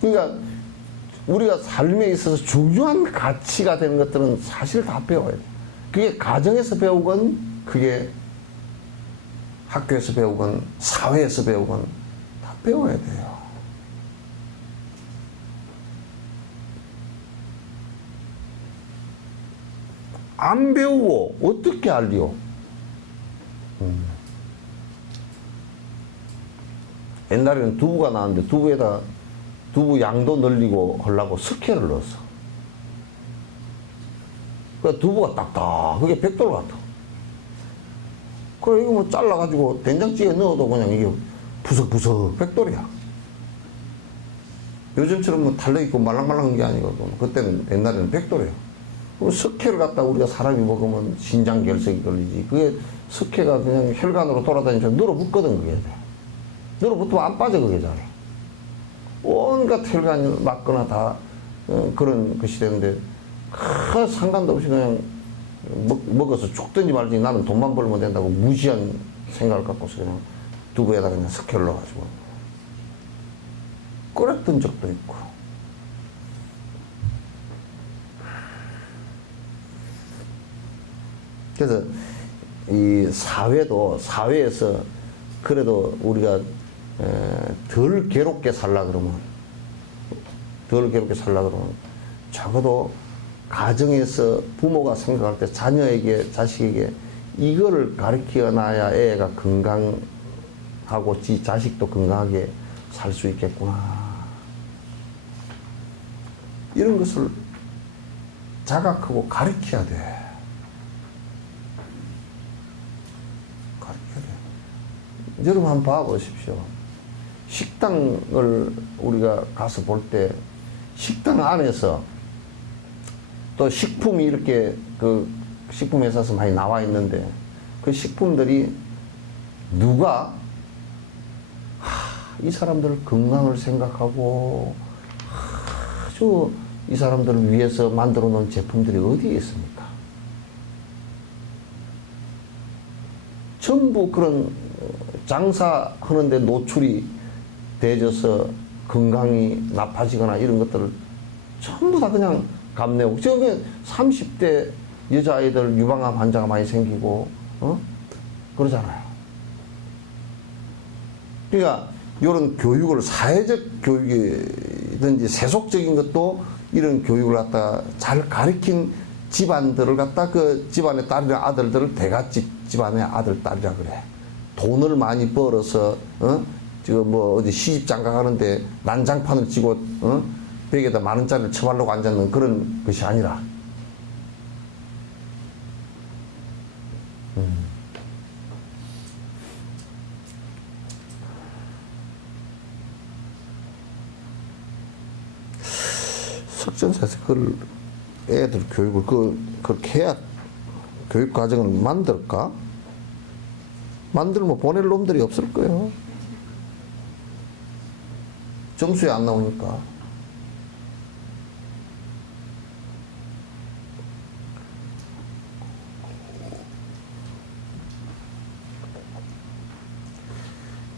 그러니까 우리가 삶에 있어서 중요한 가치가 되는 것들은 사실 다 배워야 돼. 그게 가정에서 배우건 그게 학교에서 배우건 사회에서 배우건 다 배워야 돼요. 안 배우고 어떻게 알리요? 옛날에는 두부가 나왔는데 두부에다 두부 양도 늘리고 하려고 석회를 넣었어. 그 두부가 딱딱하게 백돌 같아. 그래 이거 뭐 잘라가지고 된장찌개 넣어도 그냥 이게 부석부석 백돌이야. 요즘처럼 뭐 달려있고 말랑말랑한 게 아니거든. 그때는 옛날에는 백돌이야. 그럼 석회를 갖다 우리가 사람이 먹으면 신장결석이 걸리지. 그게 석회가 그냥 혈관으로 돌아다니면서 늘어붙거든 그게. 늘어붙으면 안 빠져 그게 잘. 온갖 혈관이 막거나 다 그런 것이 되는데 큰 상관도 없이 그냥 먹어서 죽든지 말든지 나는 돈만 벌면 된다고 무시한 생각을 갖고서 그냥 두부에다 그냥 석회를 넣어가지고 끓였던 적도 있고. 그래서 이 사회에서 그래도 우리가 덜 괴롭게 살라 그러면 적어도 가정에서 부모가 생각할 때 자녀에게 자식에게 이거를 가르쳐 놔야 애가 건강하고 지 자식도 건강하게 살 수 있겠구나. 이런 것을 자각하고 가르쳐야 돼. 여러분 한번 봐보십시오. 식당을 우리가 가서 볼 때 식당 안에서 또 식품이 이렇게 그 식품 회사에서 많이 나와 있는데 그 식품들이 누가 이 사람들 건강을 생각하고 아주 이 사람들을 위해서 만들어 놓은 제품들이 어디에 있습니까? 전부 그런 장사하는데 노출이 돼져서 건강이 나빠지거나 이런 것들을 전부 다 그냥 감내고 지금 30대 여자아이들 유방암 환자가 많이 생기고 그러잖아요. 그러니까 이런 교육을 사회적 교육이든지 세속적인 것도 이런 교육을 갖다 잘 가르친 집안들을 갖다 그 집안의 딸이나 아들들을 대갓집 집안의 아들 딸이라 그래. 돈을 많이 벌어서 지금 뭐 어디 시집 장가 가는데 난장판을 치고 벽에다 10,000원짜리를 쳐바르고 앉았는 그런 것이 아니라 석전사에서 그걸 애들 교육을 그렇게 해야 교육 과정을 만들까? 만들면 보낼 놈들이 없을 거예요. 점수에 안 나오니까.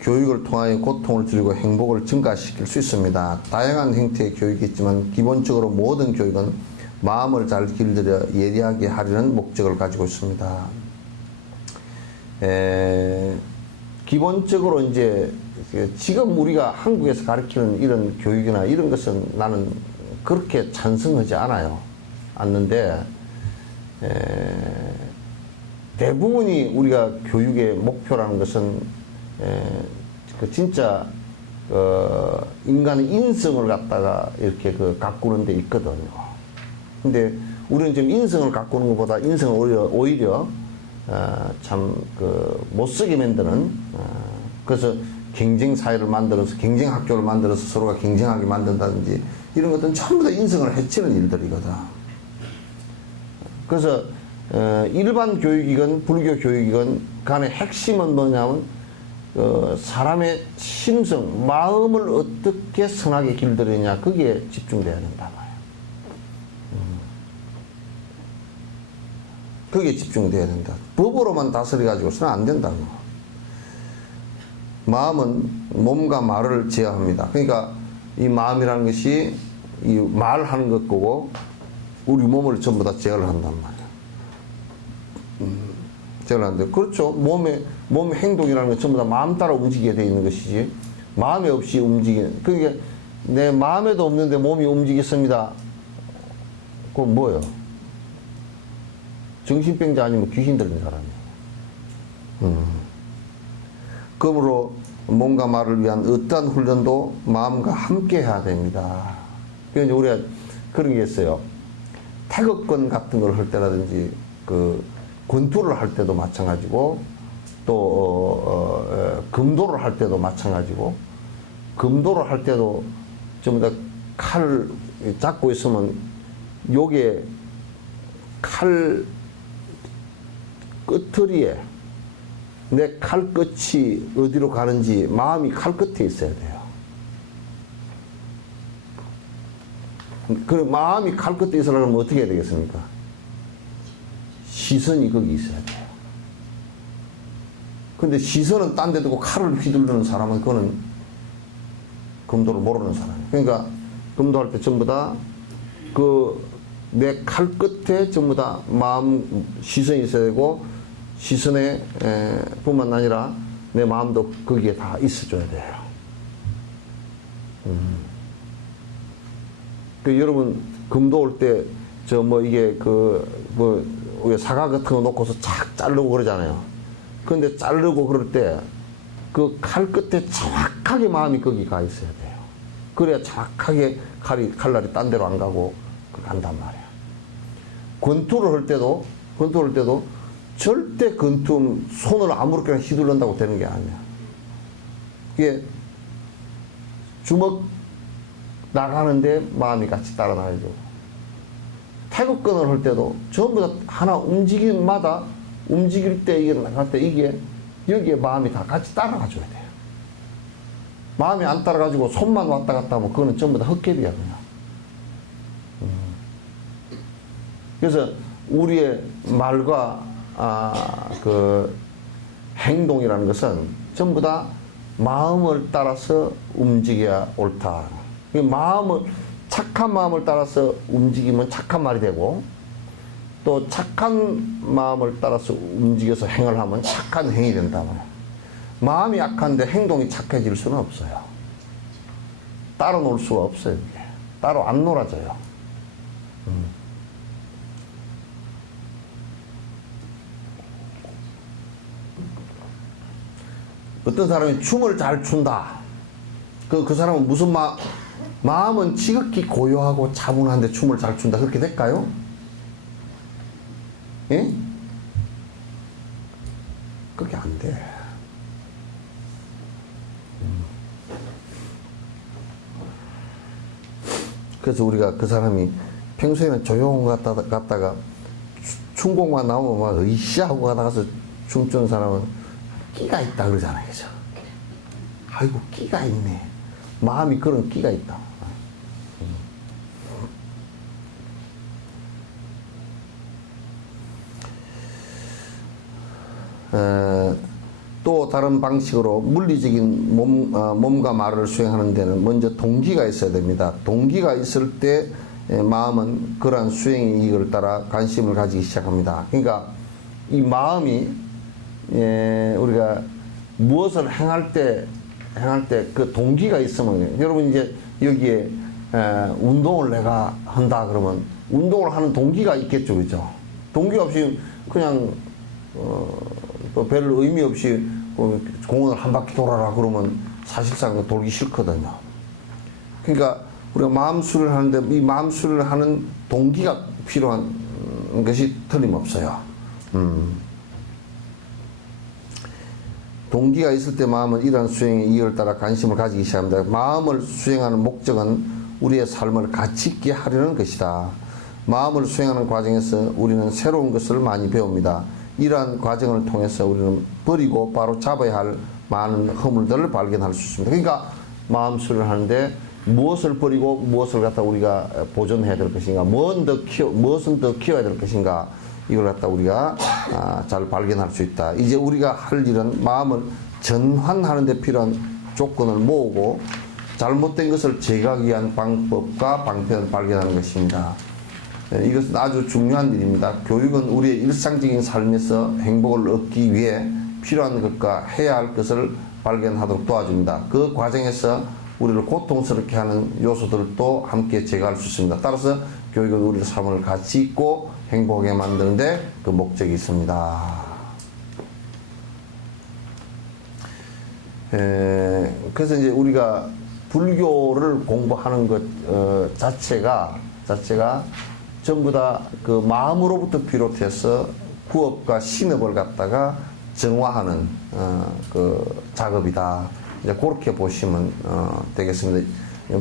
교육을 통하여 고통을 줄이고 행복을 증가시킬 수 있습니다. 다양한 형태의 교육이 있지만 기본적으로 모든 교육은 마음을 잘 길들여 예리하게 하려는 목적을 가지고 있습니다. 기본적으로 이제 지금 우리가 한국에서 가르치는 이런 교육이나 이런 것은 나는 그렇게 찬성하지 않는데 대부분이 우리가 교육의 목표라는 것은 그 진짜 인간의 인성을 갖다가 이렇게 가꾸는 데 있거든요. 근데 우리는 지금 인성을 가꾸는 것보다 인성을 오히려 참 못쓰게 만드는 그래서 경쟁 사회를 만들어서 경쟁 학교를 만들어서 서로가 경쟁하게 만든다든지 이런 것들은 전부 다 인성을 해치는 일들이거든. 그래서 일반 교육이건 불교 교육이건 간의 핵심은 뭐냐면 사람의 심성, 마음을 어떻게 선하게 길들이냐 거기에 집중돼야 된다 말이에요. 거기에 집중돼야 된다. 법으로만 다스려 가지고서는 안 된다고. 마음은 몸과 말을 제어합니다. 그러니까 이 마음이라는 것이 이 말하는 것 거고 우리 몸을 전부 다 제어를 한단 말이에요. 제어를 하는데 그렇죠. 몸의 행동이라는 건 전부 다 마음 따라 움직이게 되어 있는 것이지 마음이 없이 움직이는. 그러니까 내 마음에도 없는데 몸이 움직였습니다. 그건 뭐예요? 정신병자 아니면 귀신 들린 사람이에요. 그러므로 몸과 말을 위한 어떠한 훈련도 마음과 함께 해야 됩니다. 그러니까 우리가 그런 게 있어요. 태극권 같은 걸 할 때라든지 권투를 할 때도 마찬가지고 또 금도를 할 때도 마찬가지고 금도를 할 때도 전부 다 칼을 잡고 있으면 요게 칼 끄트리에 내 칼 끝이 어디로 가는지 마음이 칼 끝에 있어야 돼요. 그 마음이 칼 끝에 있으려면 어떻게 해야 되겠습니까? 시선이 거기 있어야 돼요. 근데 시선은 딴 데 두고 칼을 휘두르는 사람은 그거는 금도를 모르는 사람이에요. 그러니까 금도할 때 전부 다 내 칼 끝에 전부 다 마음 시선이 있어야 되고 시선에 뿐만 아니라 내 마음도 거기에 다 있어줘야 돼요. 여러분 금도 올 때 이게 우리 사과 같은 거 놓고서 착 자르고 그러잖아요. 그런데 자르고 그럴 때 그 칼 끝에 정확하게 마음이 거기 가 있어야 돼요. 그래야 정확하게 칼날이 딴 데로 안 가고 간단 말이에요. 권투를 할 때도 절대 손을 아무렇게나 휘두른다고 되는 게 아니야. 이게 주먹 나가는데 마음이 같이 따라 나가죠. 태극권을 할 때도 전부 다 하나 움직임마다 움직일 때 이게 나갈 때 이게 여기에 마음이 다 같이 따라가줘야 돼요. 마음이 안 따라가지고 손만 왔다 갔다 하면 그거는 전부 다 헛개비야 그냥. 그래서 우리의 말과 행동이라는 것은 전부 다 마음을 따라서 움직여야 옳다. 이 마음을, 착한 마음을 따라서 움직이면 착한 말이 되고, 또 착한 마음을 따라서 움직여서 행을 하면 착한 행이 된다 말이야. 마음이 약한데 행동이 착해질 수는 없어요. 따로 놀 수가 없어요. 이게. 따로 안 놀아져요. 어떤 사람이 춤을 잘 춘다. 그 사람은 무슨 마음은 지극히 고요하고 차분한데 춤을 잘 춘다. 그렇게 될까요? 예? 그렇게 안 돼. 그래서 우리가 그 사람이 평소에는 조용 갔다가 춤곡만 나오면 막 으쌰 하고 가다가서 춤추는 사람은 끼가 있다 그러잖아요. 그죠? 아이고, 끼가 있네. 마음이 그런 끼가 있다. 또 다른 방식으로 물리적인 몸과 말을 수행하는 데는 먼저 동기가 있어야 됩니다. 동기가 있을 때 마음은 그러한 수행의 이익을 따라 관심을 가지기 시작합니다. 그러니까 이 마음이 우리가 무엇을 행할 때 그 동기가 있으면, 여러분 이제 여기에 운동을 내가 한다 그러면 운동을 하는 동기가 있겠죠, 그죠? 동기가 없이 그냥 또 별 의미 없이 공원을 한 바퀴 돌아라 그러면 사실상 돌기 싫거든요. 그러니까 우리가 마음수를 하는데 이 마음수를 하는 동기가 필요한 것이 틀림없어요. 동기가 있을 때 마음은 이러한 수행의 이유를 따라 관심을 가지기 시작합니다. 마음을 수행하는 목적은 우리의 삶을 가치 있게 하려는 것이다. 마음을 수행하는 과정에서 우리는 새로운 것을 많이 배웁니다. 이러한 과정을 통해서 우리는 버리고 바로 잡아야 할 많은 허물들을 발견할 수 있습니다. 그러니까 마음수를 하는데 무엇을 버리고 무엇을 갖다 우리가 보존해야 될 것인가, 무엇은 더 키워야 될 것인가, 이걸 갖다 우리가 잘 발견할 수 있다. 이제 우리가 할 일은 마음을 전환하는 데 필요한 조건을 모으고 잘못된 것을 제거하기 위한 방법과 방편을 발견하는 것입니다. 이것은 아주 중요한 일입니다. 교육은 우리의 일상적인 삶에서 행복을 얻기 위해 필요한 것과 해야 할 것을 발견하도록 도와줍니다. 그 과정에서 우리를 고통스럽게 하는 요소들도 함께 제거할 수 있습니다. 따라서 교육은 우리의 삶을 가치 있고 행복하게 만드는데 그 목적이 있습니다. 그래서 이제 우리가 불교를 공부하는 것 자체가 전부 다 그 마음으로부터 비롯해서 구업과 신업을 갖다가 정화하는 그 작업이다. 이제 그렇게 보시면 되겠습니다.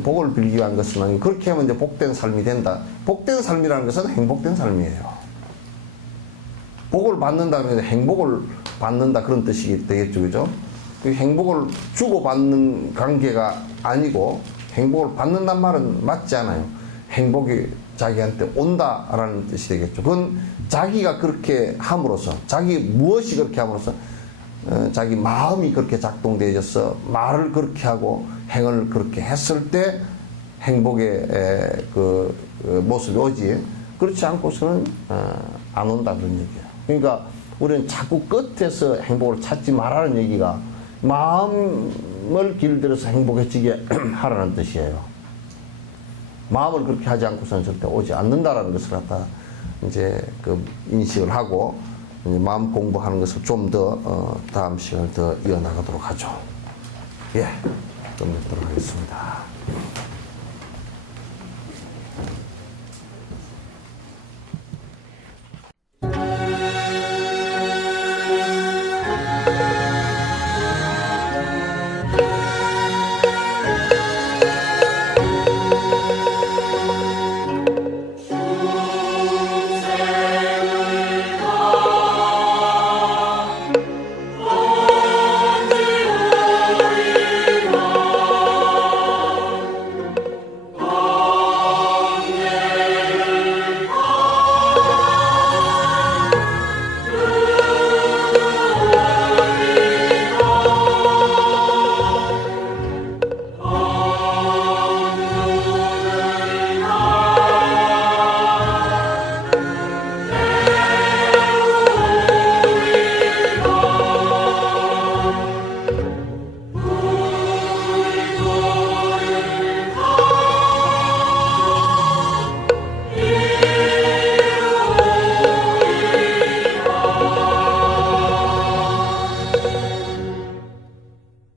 복을 빌기 위한 것은 아니고 그렇게 하면 이제 복된 삶이 된다. 복된 삶이라는 것은 행복된 삶이에요. 복을 받는다는 것은 행복을 받는다 그런 뜻이 되겠죠, 그죠? 그 행복을 주고받는 관계가 아니고 행복을 받는단 말은 맞지 않아요. 행복이 자기한테 온다라는 뜻이 되겠죠. 그건 자기가 그렇게 함으로써, 자기 무엇이 그렇게 함으로써 자기 마음이 그렇게 작동되어져서 말을 그렇게 하고 행을 그렇게 했을 때 행복의 그 모습이 오지, 그렇지 않고서는 안 온다 그런 얘기예요. 그러니까 우리는 자꾸 끝에서 행복을 찾지 말라는 얘기가 마음을 길들여서 행복해지게 하라는 뜻이에요. 마음을 그렇게 하지 않고서는 절대 오지 않는다라는 것을 갖다 이제 그 인식을 하고 이제 마음 공부하는 것을 좀 더 다음 시간을 더 이어나가도록 하죠. 예, 끝내도록 하겠습니다.